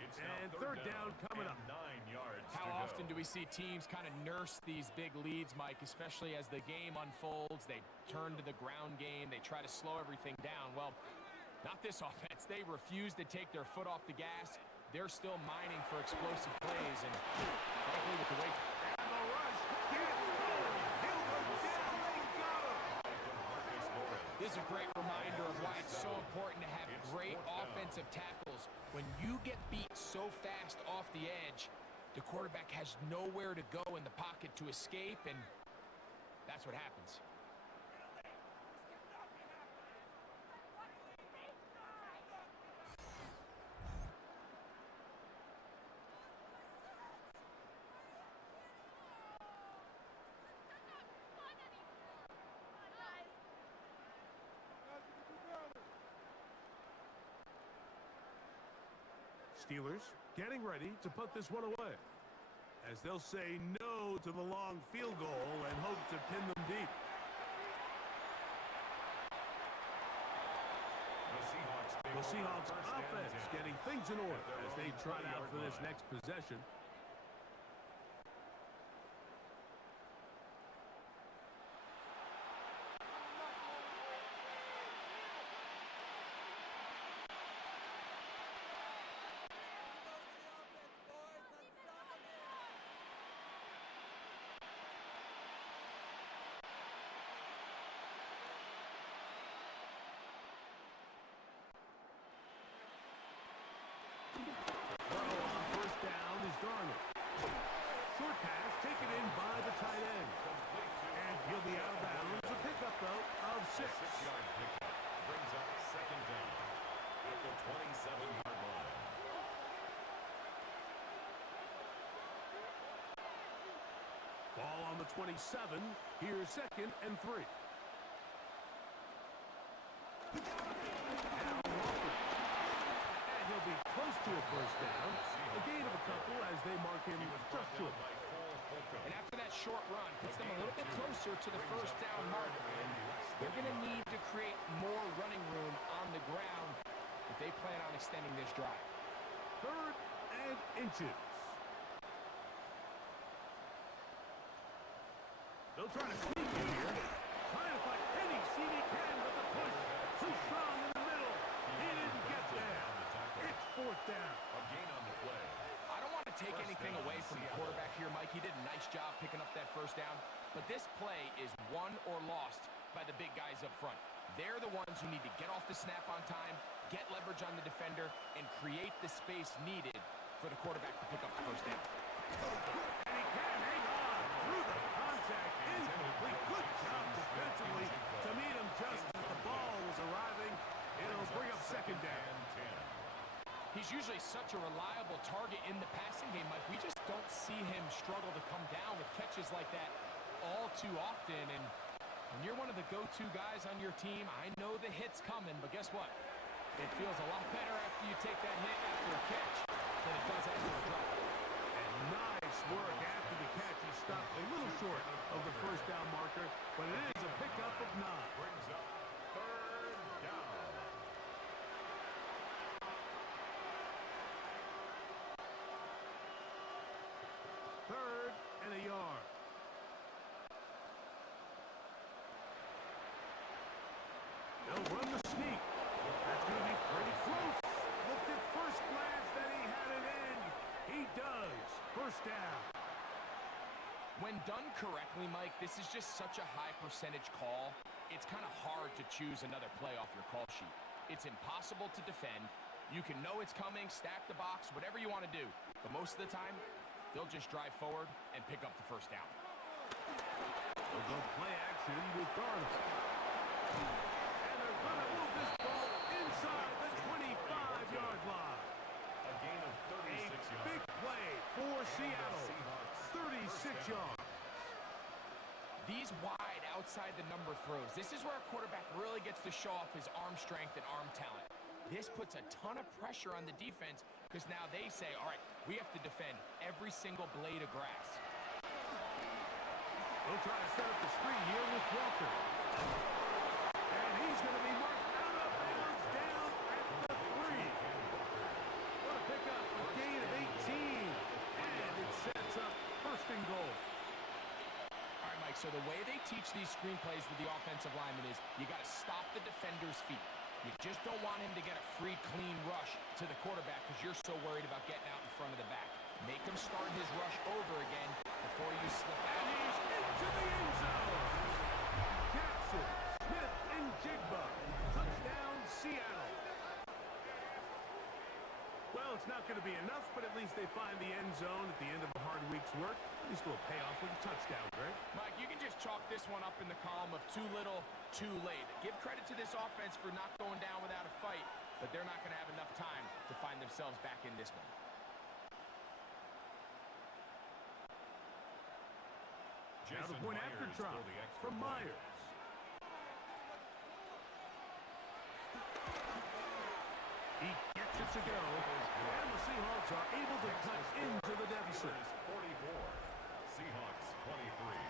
It's now And third down coming up. 9 yards How to often go. do we see teams kind of nurse these big leads, Mike, especially as the game unfolds? They turn to the ground game. They try to slow everything down. Well, not this offense. They refuse to take their foot off the gas. They're still mining for explosive plays. And frankly, with the way... And the rush. Gets going. He'll go down. They got him. This is a great reminder of why it's so important to have great offensive tackles. When you get beat so fast off the edge, the quarterback has nowhere to go in the pocket to escape, and that's what happens. Steelers getting ready to put this one away, as they'll say no to the long field goal and hope to pin them deep. The Seahawks offense getting things in order as they trot out for this next possession. Throw on first down is Darnold. Short pass taken in by the tight end. And he'll be out of bounds. A pickup, though, of 6. 6-yard pickup brings up second down at the 27-yard line. Ball on the 27. Here's 2nd and 3. Now Walker. And he'll be close to a first down. A gain of a couple as they mark him just short. And after that short run, puts them a little bit closer to the first down marker. And they're going to need to create more running room on the ground if they plan on extending this drive. 3rd and inches. They'll try to sneak in here. Trying to find any seam he can, but the push too strong in the middle. He didn't get there. It's 4th down. A gain on the play. I don't want to take anything away from the quarterback here, Mike. He did a nice job picking up that first down. But this play is won or lost by the big guys up front. They're the ones who need to get off the snap on time, get leverage on the defender, and create the space needed for the quarterback to pick up the first down. And he can hang on through the contact. Incomplete. Good job defensively to meet him just as the ball was arriving. It'll bring up second down. He's usually such a reliable target in the passing game, Mike. We just don't see him struggle to come down with catches like that all too often. And when you're one of the go-to guys on your team, I know the hit's coming, but guess what? It feels a lot better after you take that hit after a catch than it does after a drop. And nice work after the catch. He stopped a little short of the first down marker, but it is a pickup of 9. Brings up 3rd down. 3rd and a yard. They'll run the sneak. That's going to be pretty close. Looked at first glance that he had it in. He does. First down. When done correctly, Mike, this is just such a high percentage call. It's kind of hard to choose another play off your call sheet. It's impossible to defend. You can know it's coming, stack the box, whatever you want to do. But most of the time, they'll just drive forward and pick up the first down. They'll go play action with Darnold. And they're going to move this ball inside the 25-yard line. A gain of 36 yards. Big play for Seattle. 36 yards. These wide outside the number throws. This is where a quarterback really gets to show off his arm strength and arm talent. This puts a ton of pressure on the defense because now they say, all right, we have to defend every single blade of grass. They'll try to set up the screen here with Walker. And he's going to be marked out of bounds down at the 3. What a pickup, a gain of 18. And it sets up first and goal. All right, Mike, so the way they teach these screenplays to the offensive lineman is you got to stop the defender's feet. You just don't want him to get a free, clean rush to the quarterback because you're so worried about getting out in front of the back. Make him start his rush over again before you slip out. And he's into the end zone. Jackson, Smith, and Jigba. Touchdown, Seattle. Well, it's not going to be enough, but at least they find the end zone at the end of a hard week's work. At least it'll pay off with a touchdown, Greg. Mike, you can just chalk this one up in the column of too little, too late. Give credit to this offense for not going down without a fight, but they're not going to have enough time to find themselves back in this one. Now the point after drop from Myers. He gets it to go, and the Seahawks are able to cut into the deficit. 44, Seahawks 23.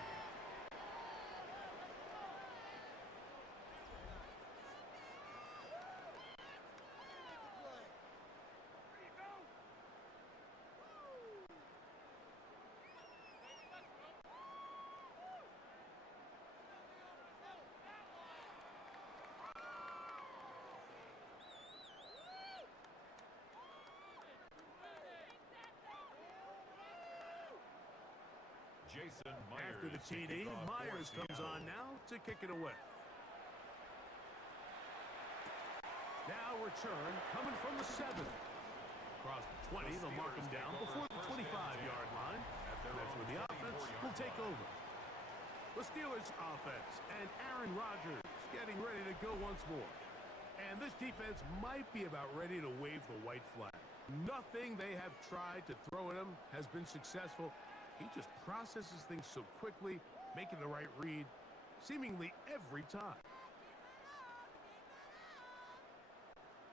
Jason Myers. After the to TD, kick off for Myers comes Seattle. on now to kick it away. Now return coming from the 7. Across the 20, they'll mark him down before the 25-yard line. And that's where the offense will take over. The Steelers offense and Aaron Rodgers getting ready to go once more. And this defense might be about ready to wave the white flag. Nothing they have tried to throw at him has been successful. He just processes things so quickly, making the right read, seemingly every time.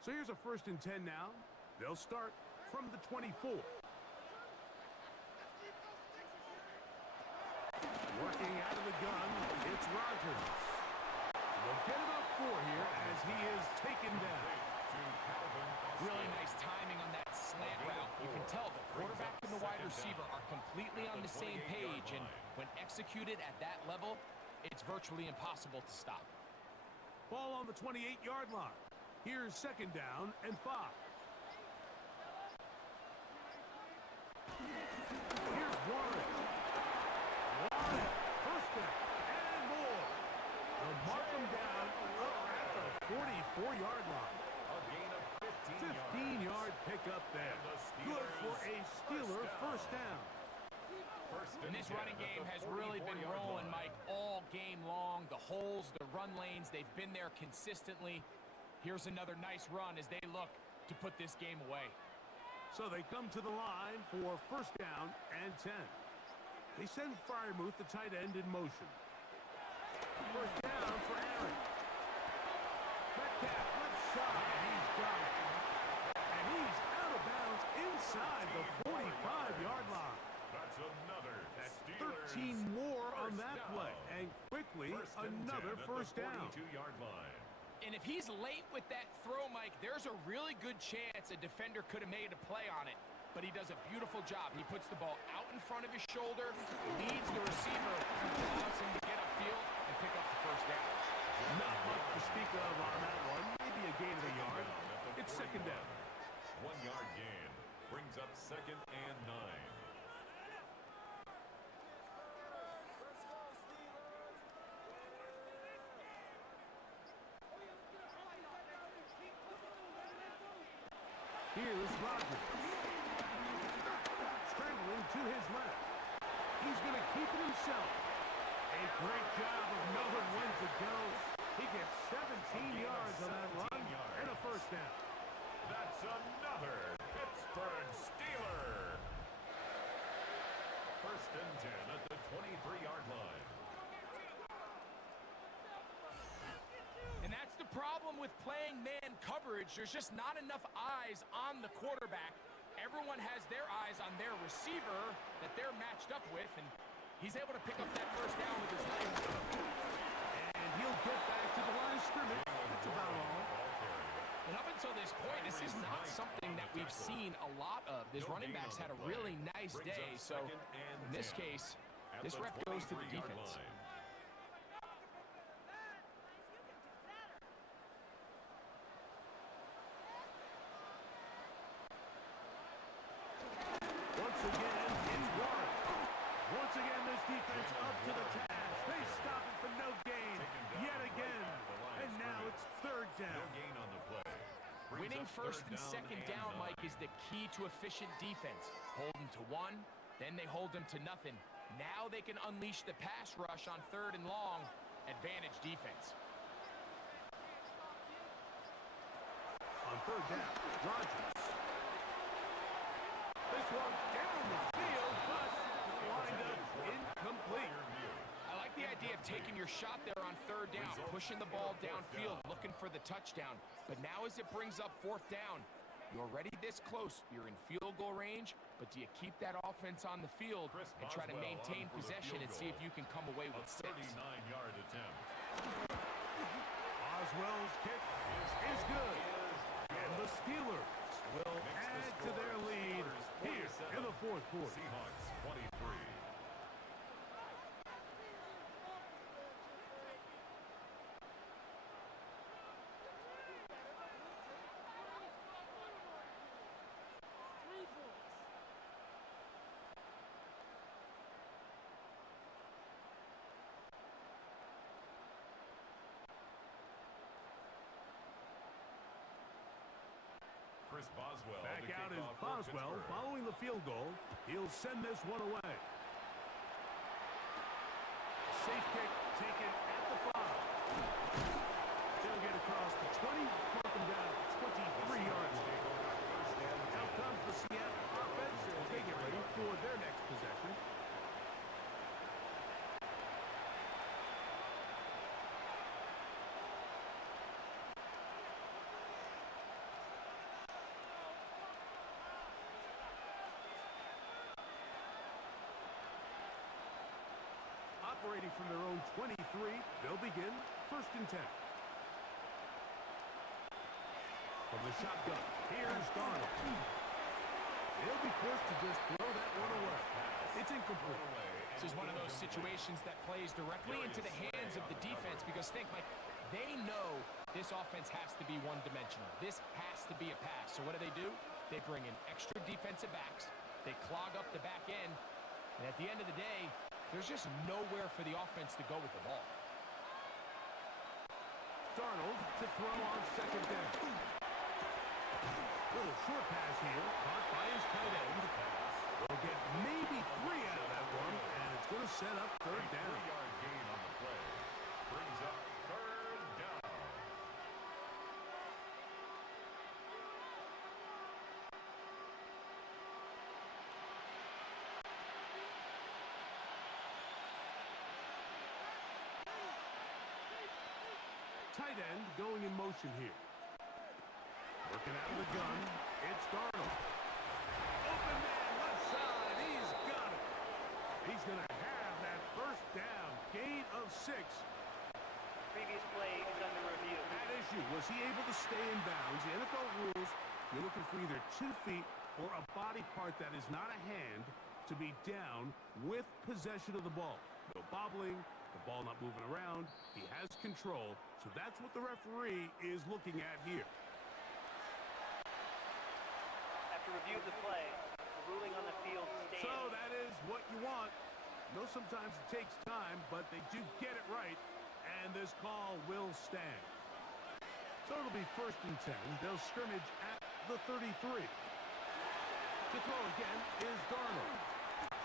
So here's a 1st and 10 now. They'll start from the 24. Working out of the gun, it's Rodgers. They'll get about 4 here as he is taken down. Really nice timing on that slant route. You can tell the quarterback and the wide receiver are completely on the same page, and when executed at that level, it's virtually impossible to stop. Ball on the 28-yard line. Here's 2nd down and 5. Here's Warren. Warren, 1st down and more. They'll mark him down up at the 44-yard line. 15-yard pickup there. Good for a Steeler 1st down. And this running game has really been rolling, Mike, all game long. The holes, the run lanes, they've been there consistently. Here's another nice run as they look to put this game away. So they come to the line for 1st down and 10. They send Freiermuth, the tight end, in motion. 1st down for Aaron. Metcalf, left side, he's got it. And he's out of bounds inside the 45-yard line. That's another. That's Steelers 13 more on first that down. play. And quickly, another 1st down. 42-yard line. And if he's late with that throw, Mike, there's a really good chance a defender could have made a play on it. But he does a beautiful job. He puts the ball out in front of his shoulder, leads the receiver, allows him to get upfield and pick up the 1st down. Not much to speak of on that one. Maybe a gain of a yard. It's 2nd down. 1-yard gain brings up 2nd and 9. Here's Rodgers. Scrambling to his left. He's going to keep it himself. A great job of knowing when to go. He gets 17 yards on that run and a 1st down. That's another Pittsburgh Steeler. 1st and 10 at the 23-yard line. with playing man coverage, there's just not enough eyes on the quarterback. Everyone has their eyes on their receiver that they're matched up with, and he's able to pick up that first down with his legs. And he'll get back to the line of scrimmage. That's about all. And up until this point, this is not something that we've seen a lot of. This running back's had a really nice day, so in this case, this rep goes to the defense. Once again, it's Warren. Once again, this defense up to the task. They stop it for no gain yet again. And now it's third down. Winning first and second down, Mike, is the key to efficient defense. Hold them to one, then they hold them to nothing. Now they can unleash the pass rush on third and long. Advantage defense. On third down, Rodgers. This one down the field, but lined up incomplete. I like the idea of taking your shot there on third down, pushing the ball downfield, looking for the touchdown. But now as it brings up fourth down, you're already this close. You're in field goal range, but do you keep that offense on the field and try to maintain possession and see if you can come away with 6? 39-yard attempt. Oswell's kick is good. And the Steelers will add to their lead here in the fourth quarter. Seahawks 23. Chris Boswell. Back to out kick is off for Boswell Pittsburgh. following the field goal. He'll send this one away. Safe kick taken at the 5. They'll get across the 20, mark them down to 23 yards. Now comes the Seattle offense as they get ready for their next possession. Operating from their own 23, they'll begin first and 10. From the shotgun, here's Darnold. They'll be forced to just throw that one away. It's incomplete. This is one of those situations that plays directly into the hands of the defense because think, Mike, they know this offense has to be one-dimensional. This has to be a pass. So what do? They bring in extra defensive backs. They clog up the back end. And at the end of the day, there's just nowhere for the offense to go with the ball. Darnold to throw on second down. Little short pass here, caught by his tight end. They'll get maybe 3 out of that one, and it's going to set up third down. 3-yard gain on the play. Brings up third down. Tight end going in motion here. Working out of the gun, it's Darnold. Open man, left side, he's got it. He's going to have that first down, gain of 6. Previous play is under review. That issue, was he able to stay in bounds? The NFL rules, you're looking for either 2 feet or a body part that is not a hand to be down with possession of the ball. No bobbling, the ball not moving around. He has control, so that's what the referee is looking at here. After review of the play, the ruling on the field stands. So that is what you want. I know sometimes it takes time, but they do get it right, and this call will stand. So it'll be first and 10. They'll scrimmage at the 33. To throw again is Darnold.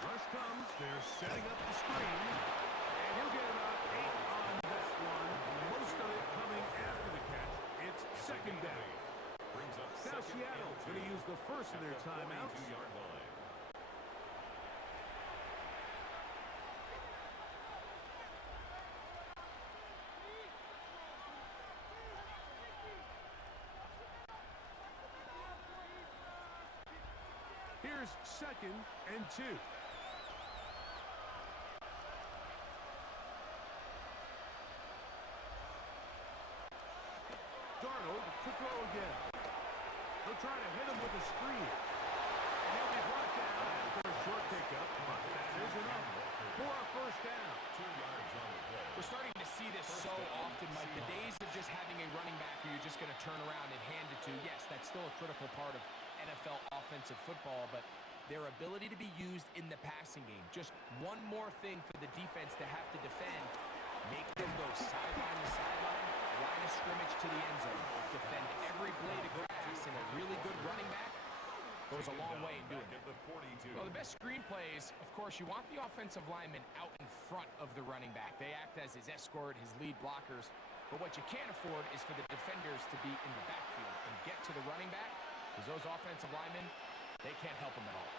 Rush comes. They're setting up the screen. And he'll get about 8 on this one. Most of it coming after the catch. It's second down. Brings up Now second Seattle's and going to 2 use the first of their at the timeouts. 42-yard line. Here's 2nd and 2. Darnold to throw again. They'll try to hit him with a screen. And he'll be brought down after a short pickup. But that is enough for a first down. 2 yards on the play. We're starting to see this so often, Mike. The days of just having a running back who you're just going to turn around and hand it to, yes, that's still a critical part of NFL offensive football, but their ability to be used in the passing game. Just one more thing for the defense to have to defend. Make them go sideline to sideline, line of scrimmage to the end zone. Defend every blade of grass, and a really good running back goes a long way in doing that. Well, the best screenplays, of course, you want the offensive lineman out in front of the running back. They act as his escort, his lead blockers. But what you can't afford is for the defenders to be in the backfield and get to the running back, because those offensive linemen, they can't help him at all.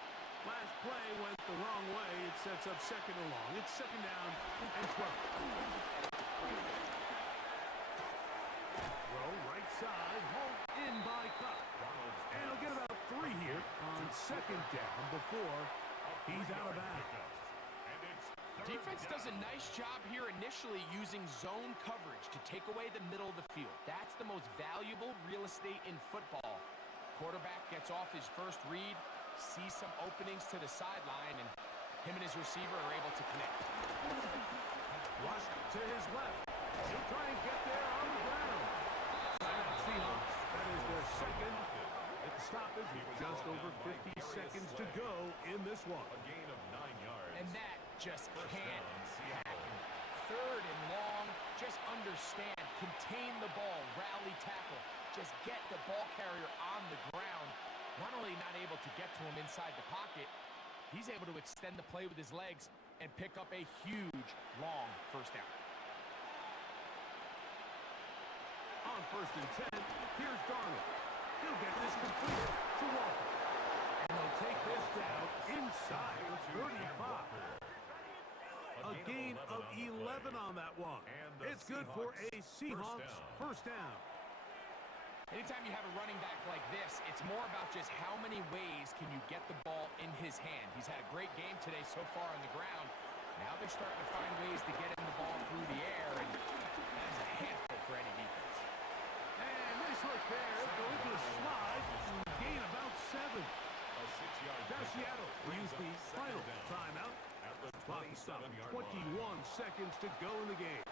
Last play went the wrong way. It sets up 2nd and long. It's 2nd down and 12. Throw right side, home in by Cup. And he'll get about 3 here on 2nd down before he's out of bounds. Defense does a nice job here initially using zone coverage to take away the middle of the field. That's the most valuable real estate in football. Quarterback gets off his first read, sees some openings to the sideline, and him and his receiver are able to connect. Rush to his left. He'll try and get there on the ground. Seahawks, that is their 2nd. At the stoppage, just over 50 seconds to go in this one. A gain of 9 yards. And that just can't happen. 3rd and long, just understand, contain the ball, rally tackle. Just get the ball carrier on the ground. Not only not able to get to him inside the pocket, he's able to extend the play with his legs and pick up a huge, long first down. On 1st and 10, here's Darnold. He'll get this completed to Walker. And they'll take this down inside the 35. A gain of 11 on that one. It's good for a Seahawks first down. Anytime you have a running back like this, it's more about just how many ways can you get the ball in his hand. He's had a great game today so far on the ground. Now they're starting to find ways to get him the ball through the air, and that is a handful for any defense. And nice work there. Go into a slide and gain about 7. A 6-yard Now Seattle will use the final timeout. at the Clock is stopped. 27-yard 21 line. seconds to go in the game.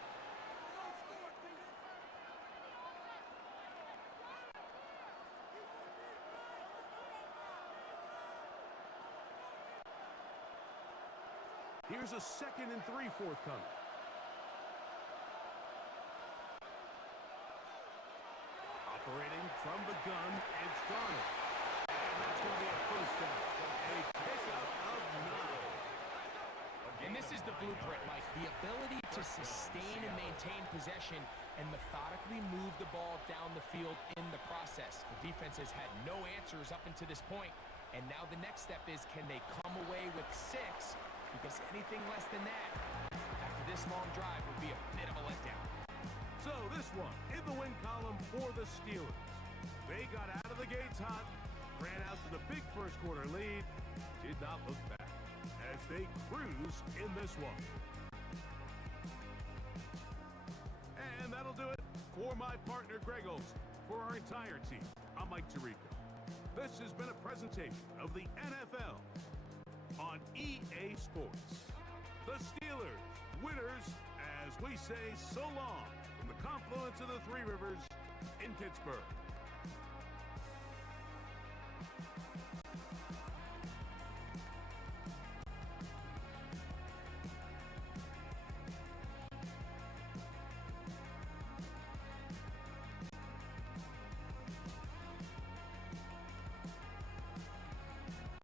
Here's a 2nd and 3 forthcoming. Operating from the gun, it's Darnold. And that's going to be a first down. A pickup of 9. And this is the blueprint, Mike. The ability to sustain and maintain possession and methodically move the ball down the field in the process. The defense has had no answers up until this point, and now the next step is, can they come away with 6? Because anything less than that, after this long drive, would be a bit of a letdown. So this one in the win column for the Steelers. They got out of the gates hot, ran out to the big first quarter lead, did not look back as they cruise in this one. And that'll do it for my partner Greg Olson. For our entire team, I'm Mike Tirico. This has been a presentation of the NFL on EA Sports. The Steelers, winners, as we say so long from the confluence of the Three Rivers in Pittsburgh.